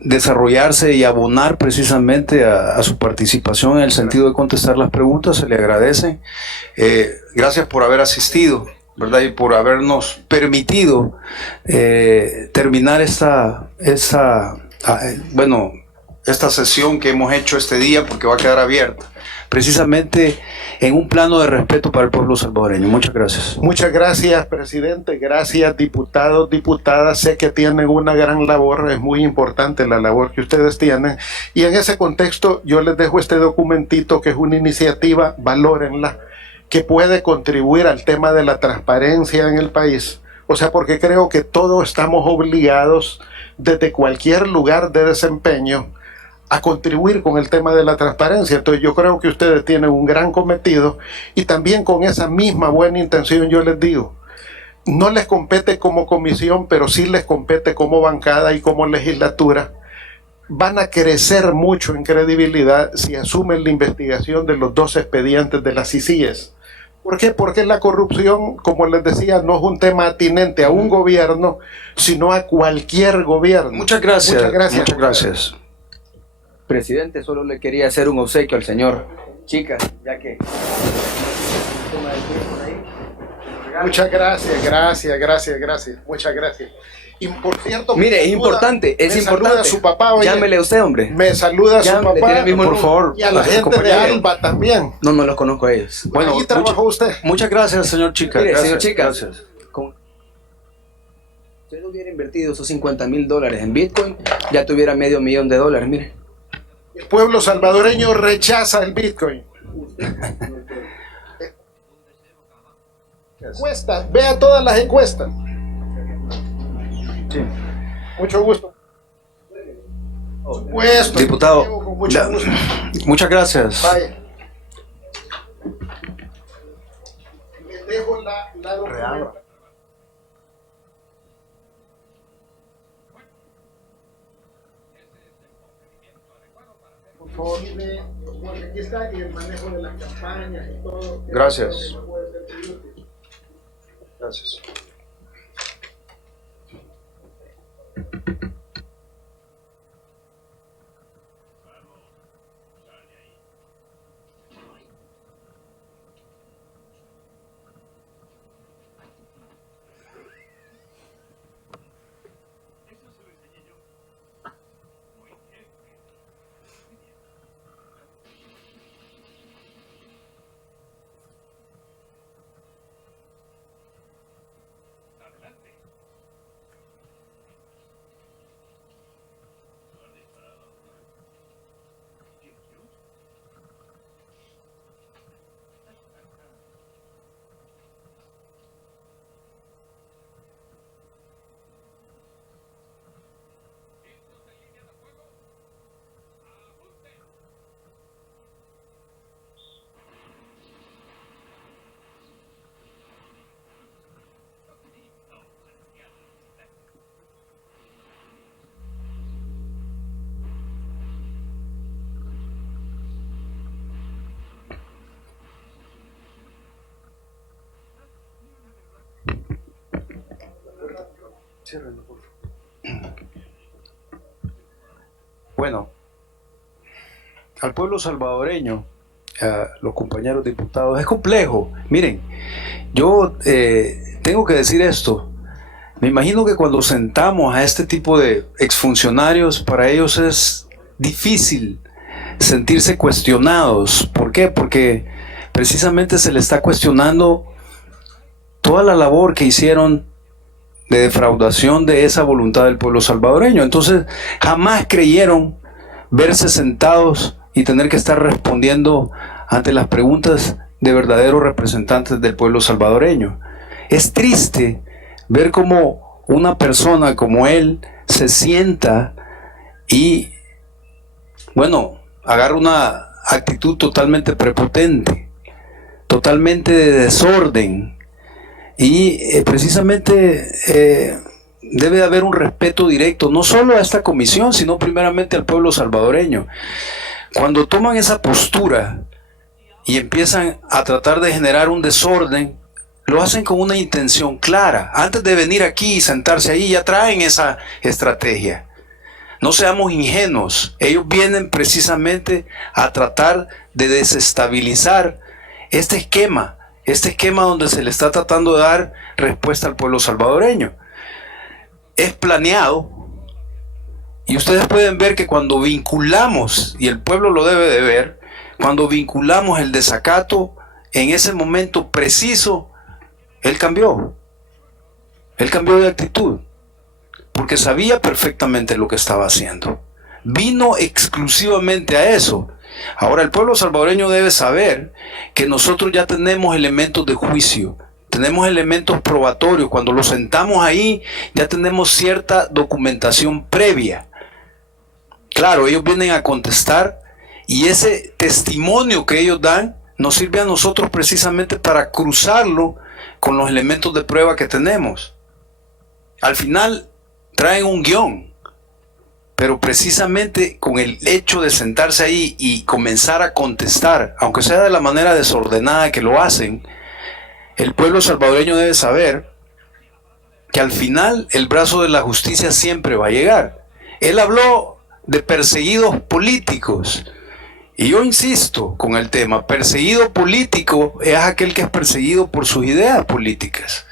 desarrollarse y abonar precisamente a su participación en el sentido de contestar las preguntas. Se le agradece. Gracias por haber asistido, ¿verdad? Y por habernos permitido terminar esta sesión que hemos hecho este día, porque va a quedar abierta, precisamente en un plano de respeto para el pueblo salvadoreño. Muchas gracias. Muchas gracias, presidente. Gracias, diputados, diputadas. Sé que tienen una gran labor. Es muy importante la labor que ustedes tienen. Y en ese contexto, yo les dejo este documentito que es una iniciativa, valórenla, que puede contribuir al tema de la transparencia en el país. O sea, porque creo que todos estamos obligados desde cualquier lugar de desempeño a contribuir con el tema de la transparencia. Entonces yo creo que ustedes tienen un gran cometido y también con esa misma buena intención yo les digo, no les compete como comisión, pero sí les compete como bancada y como legislatura. Van a crecer mucho en credibilidad si asumen la investigación de los 2 expedientes de las CICIES. ¿Por qué? Porque la corrupción, como les decía, no es un tema atinente a un gobierno, sino a cualquier gobierno. Muchas gracias. Muchas gracias. Muchas gracias. Presidente, solo le quería hacer un obsequio al señor. Chicas, ya que... Muchas gracias. Muchas gracias. Y por cierto, mire, es importante, es me importante. saluda a su papá, oye. Llámele a usted, hombre. Me saluda a su Llámele, papá, tiene el mismo por número. favor. y a la gente de compañero. Alba también. No los conozco a ellos. Bueno, Ahí trabajó usted. Muchas gracias, señor Chica. Mire, Gracias, señor Chica, gracias. Si usted hubiera invertido esos $50,000 en Bitcoin, ya tuviera $500,000, mire. El pueblo salvadoreño rechaza el Bitcoin. Encuestas, vea todas las encuestas. Sí. Mucho gusto. Supuesto, Diputado, llevo con mucho gusto. muchas gracias. Vaya. Les dejo la documentación. Por favor, porque aquí está y el manejo de las campañas y todo. Gracias. Gracias. Bueno, al pueblo salvadoreño, a los compañeros diputados, es complejo. Miren, yo tengo que decir esto. Me imagino que cuando sentamos a este tipo de exfuncionarios, para ellos es difícil sentirse cuestionados. ¿Por qué? Porque precisamente se les está cuestionando toda la labor que hicieron de defraudación de esa voluntad del pueblo salvadoreño. Entonces, jamás creyeron verse sentados y tener que estar respondiendo ante las preguntas de verdaderos representantes del pueblo salvadoreño. Es triste ver cómo una persona como él se sienta y, bueno, agarra una actitud totalmente prepotente, totalmente de desorden. Y precisamente debe de haber un respeto directo, no solo a esta comisión, sino primeramente al pueblo salvadoreño. Cuando toman esa postura y empiezan a tratar de generar un desorden, lo hacen con una intención clara. Antes de venir aquí y sentarse ahí, ya traen esa estrategia. No seamos ingenuos. Ellos vienen precisamente a tratar de desestabilizar este esquema donde se le está tratando de dar respuesta al pueblo salvadoreño. Es planeado, y ustedes pueden ver que cuando vinculamos, y el pueblo lo debe de ver, cuando vinculamos el desacato, en ese momento preciso, él cambió de actitud, porque sabía perfectamente lo que estaba haciendo. Vino exclusivamente a eso. Ahora el pueblo salvadoreño debe saber que nosotros ya tenemos elementos de juicio, tenemos elementos probatorios. Cuando los sentamos ahí ya tenemos cierta documentación previa. Claro, ellos vienen a contestar y ese testimonio que ellos dan nos sirve a nosotros precisamente para cruzarlo con los elementos de prueba que tenemos. Al final traen un guión. Pero precisamente con el hecho de sentarse ahí y comenzar a contestar, aunque sea de la manera desordenada que lo hacen, el pueblo salvadoreño debe saber que al final el brazo de la justicia siempre va a llegar. Él habló de perseguidos políticos. Y yo insisto con el tema, perseguido político es aquel que es perseguido por sus ideas políticas.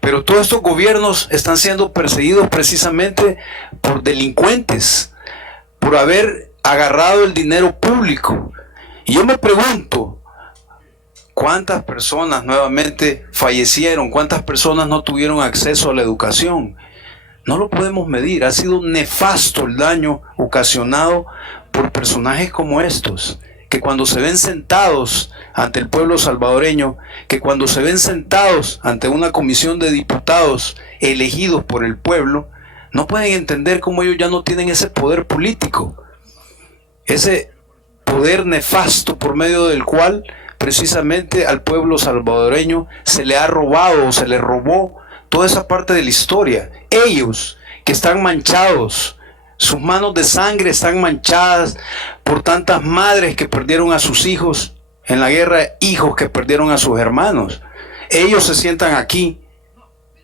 Pero todos estos gobiernos están siendo perseguidos precisamente por delincuentes, por haber agarrado el dinero público. Y yo me pregunto, ¿cuántas personas nuevamente fallecieron? ¿Cuántas personas no tuvieron acceso a la educación? No lo podemos medir. Ha sido nefasto el daño ocasionado por personajes como estos, que cuando se ven sentados ante el pueblo salvadoreño, que cuando se ven sentados ante una comisión de diputados elegidos por el pueblo, no pueden entender cómo ellos ya no tienen ese poder político, ese poder nefasto por medio del cual precisamente al pueblo salvadoreño se le ha robado o se le robó toda esa parte de la historia. Ellos que están manchados, sus manos de sangre están manchadas por tantas madres que perdieron a sus hijos en la guerra, hijos que perdieron a sus hermanos. Ellos se sientan aquí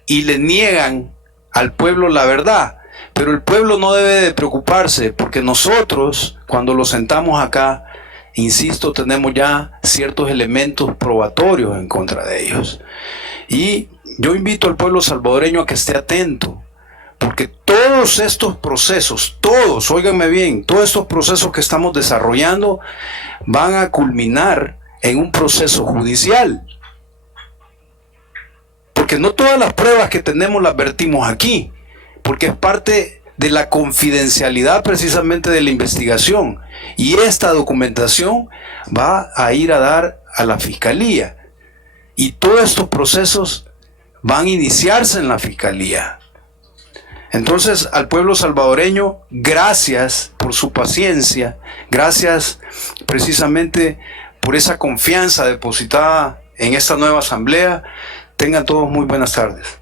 y le niegan al pueblo la verdad, pero el pueblo no debe de preocuparse, porque nosotros, cuando lo sentamos acá, insisto, tenemos ya ciertos elementos probatorios en contra de ellos. Y yo invito al pueblo salvadoreño a que esté atento, porque todos estos procesos, todos, óiganme bien, todos estos procesos que estamos desarrollando van a culminar en un proceso judicial. Porque no todas las pruebas que tenemos las vertimos aquí, porque es parte de la confidencialidad precisamente de la investigación. Y esta documentación va a ir a dar a la fiscalía. Y todos estos procesos van a iniciarse en la fiscalía. Entonces, al pueblo salvadoreño, gracias por su paciencia, gracias precisamente por esa confianza depositada en esta nueva asamblea. Tengan todos muy buenas tardes.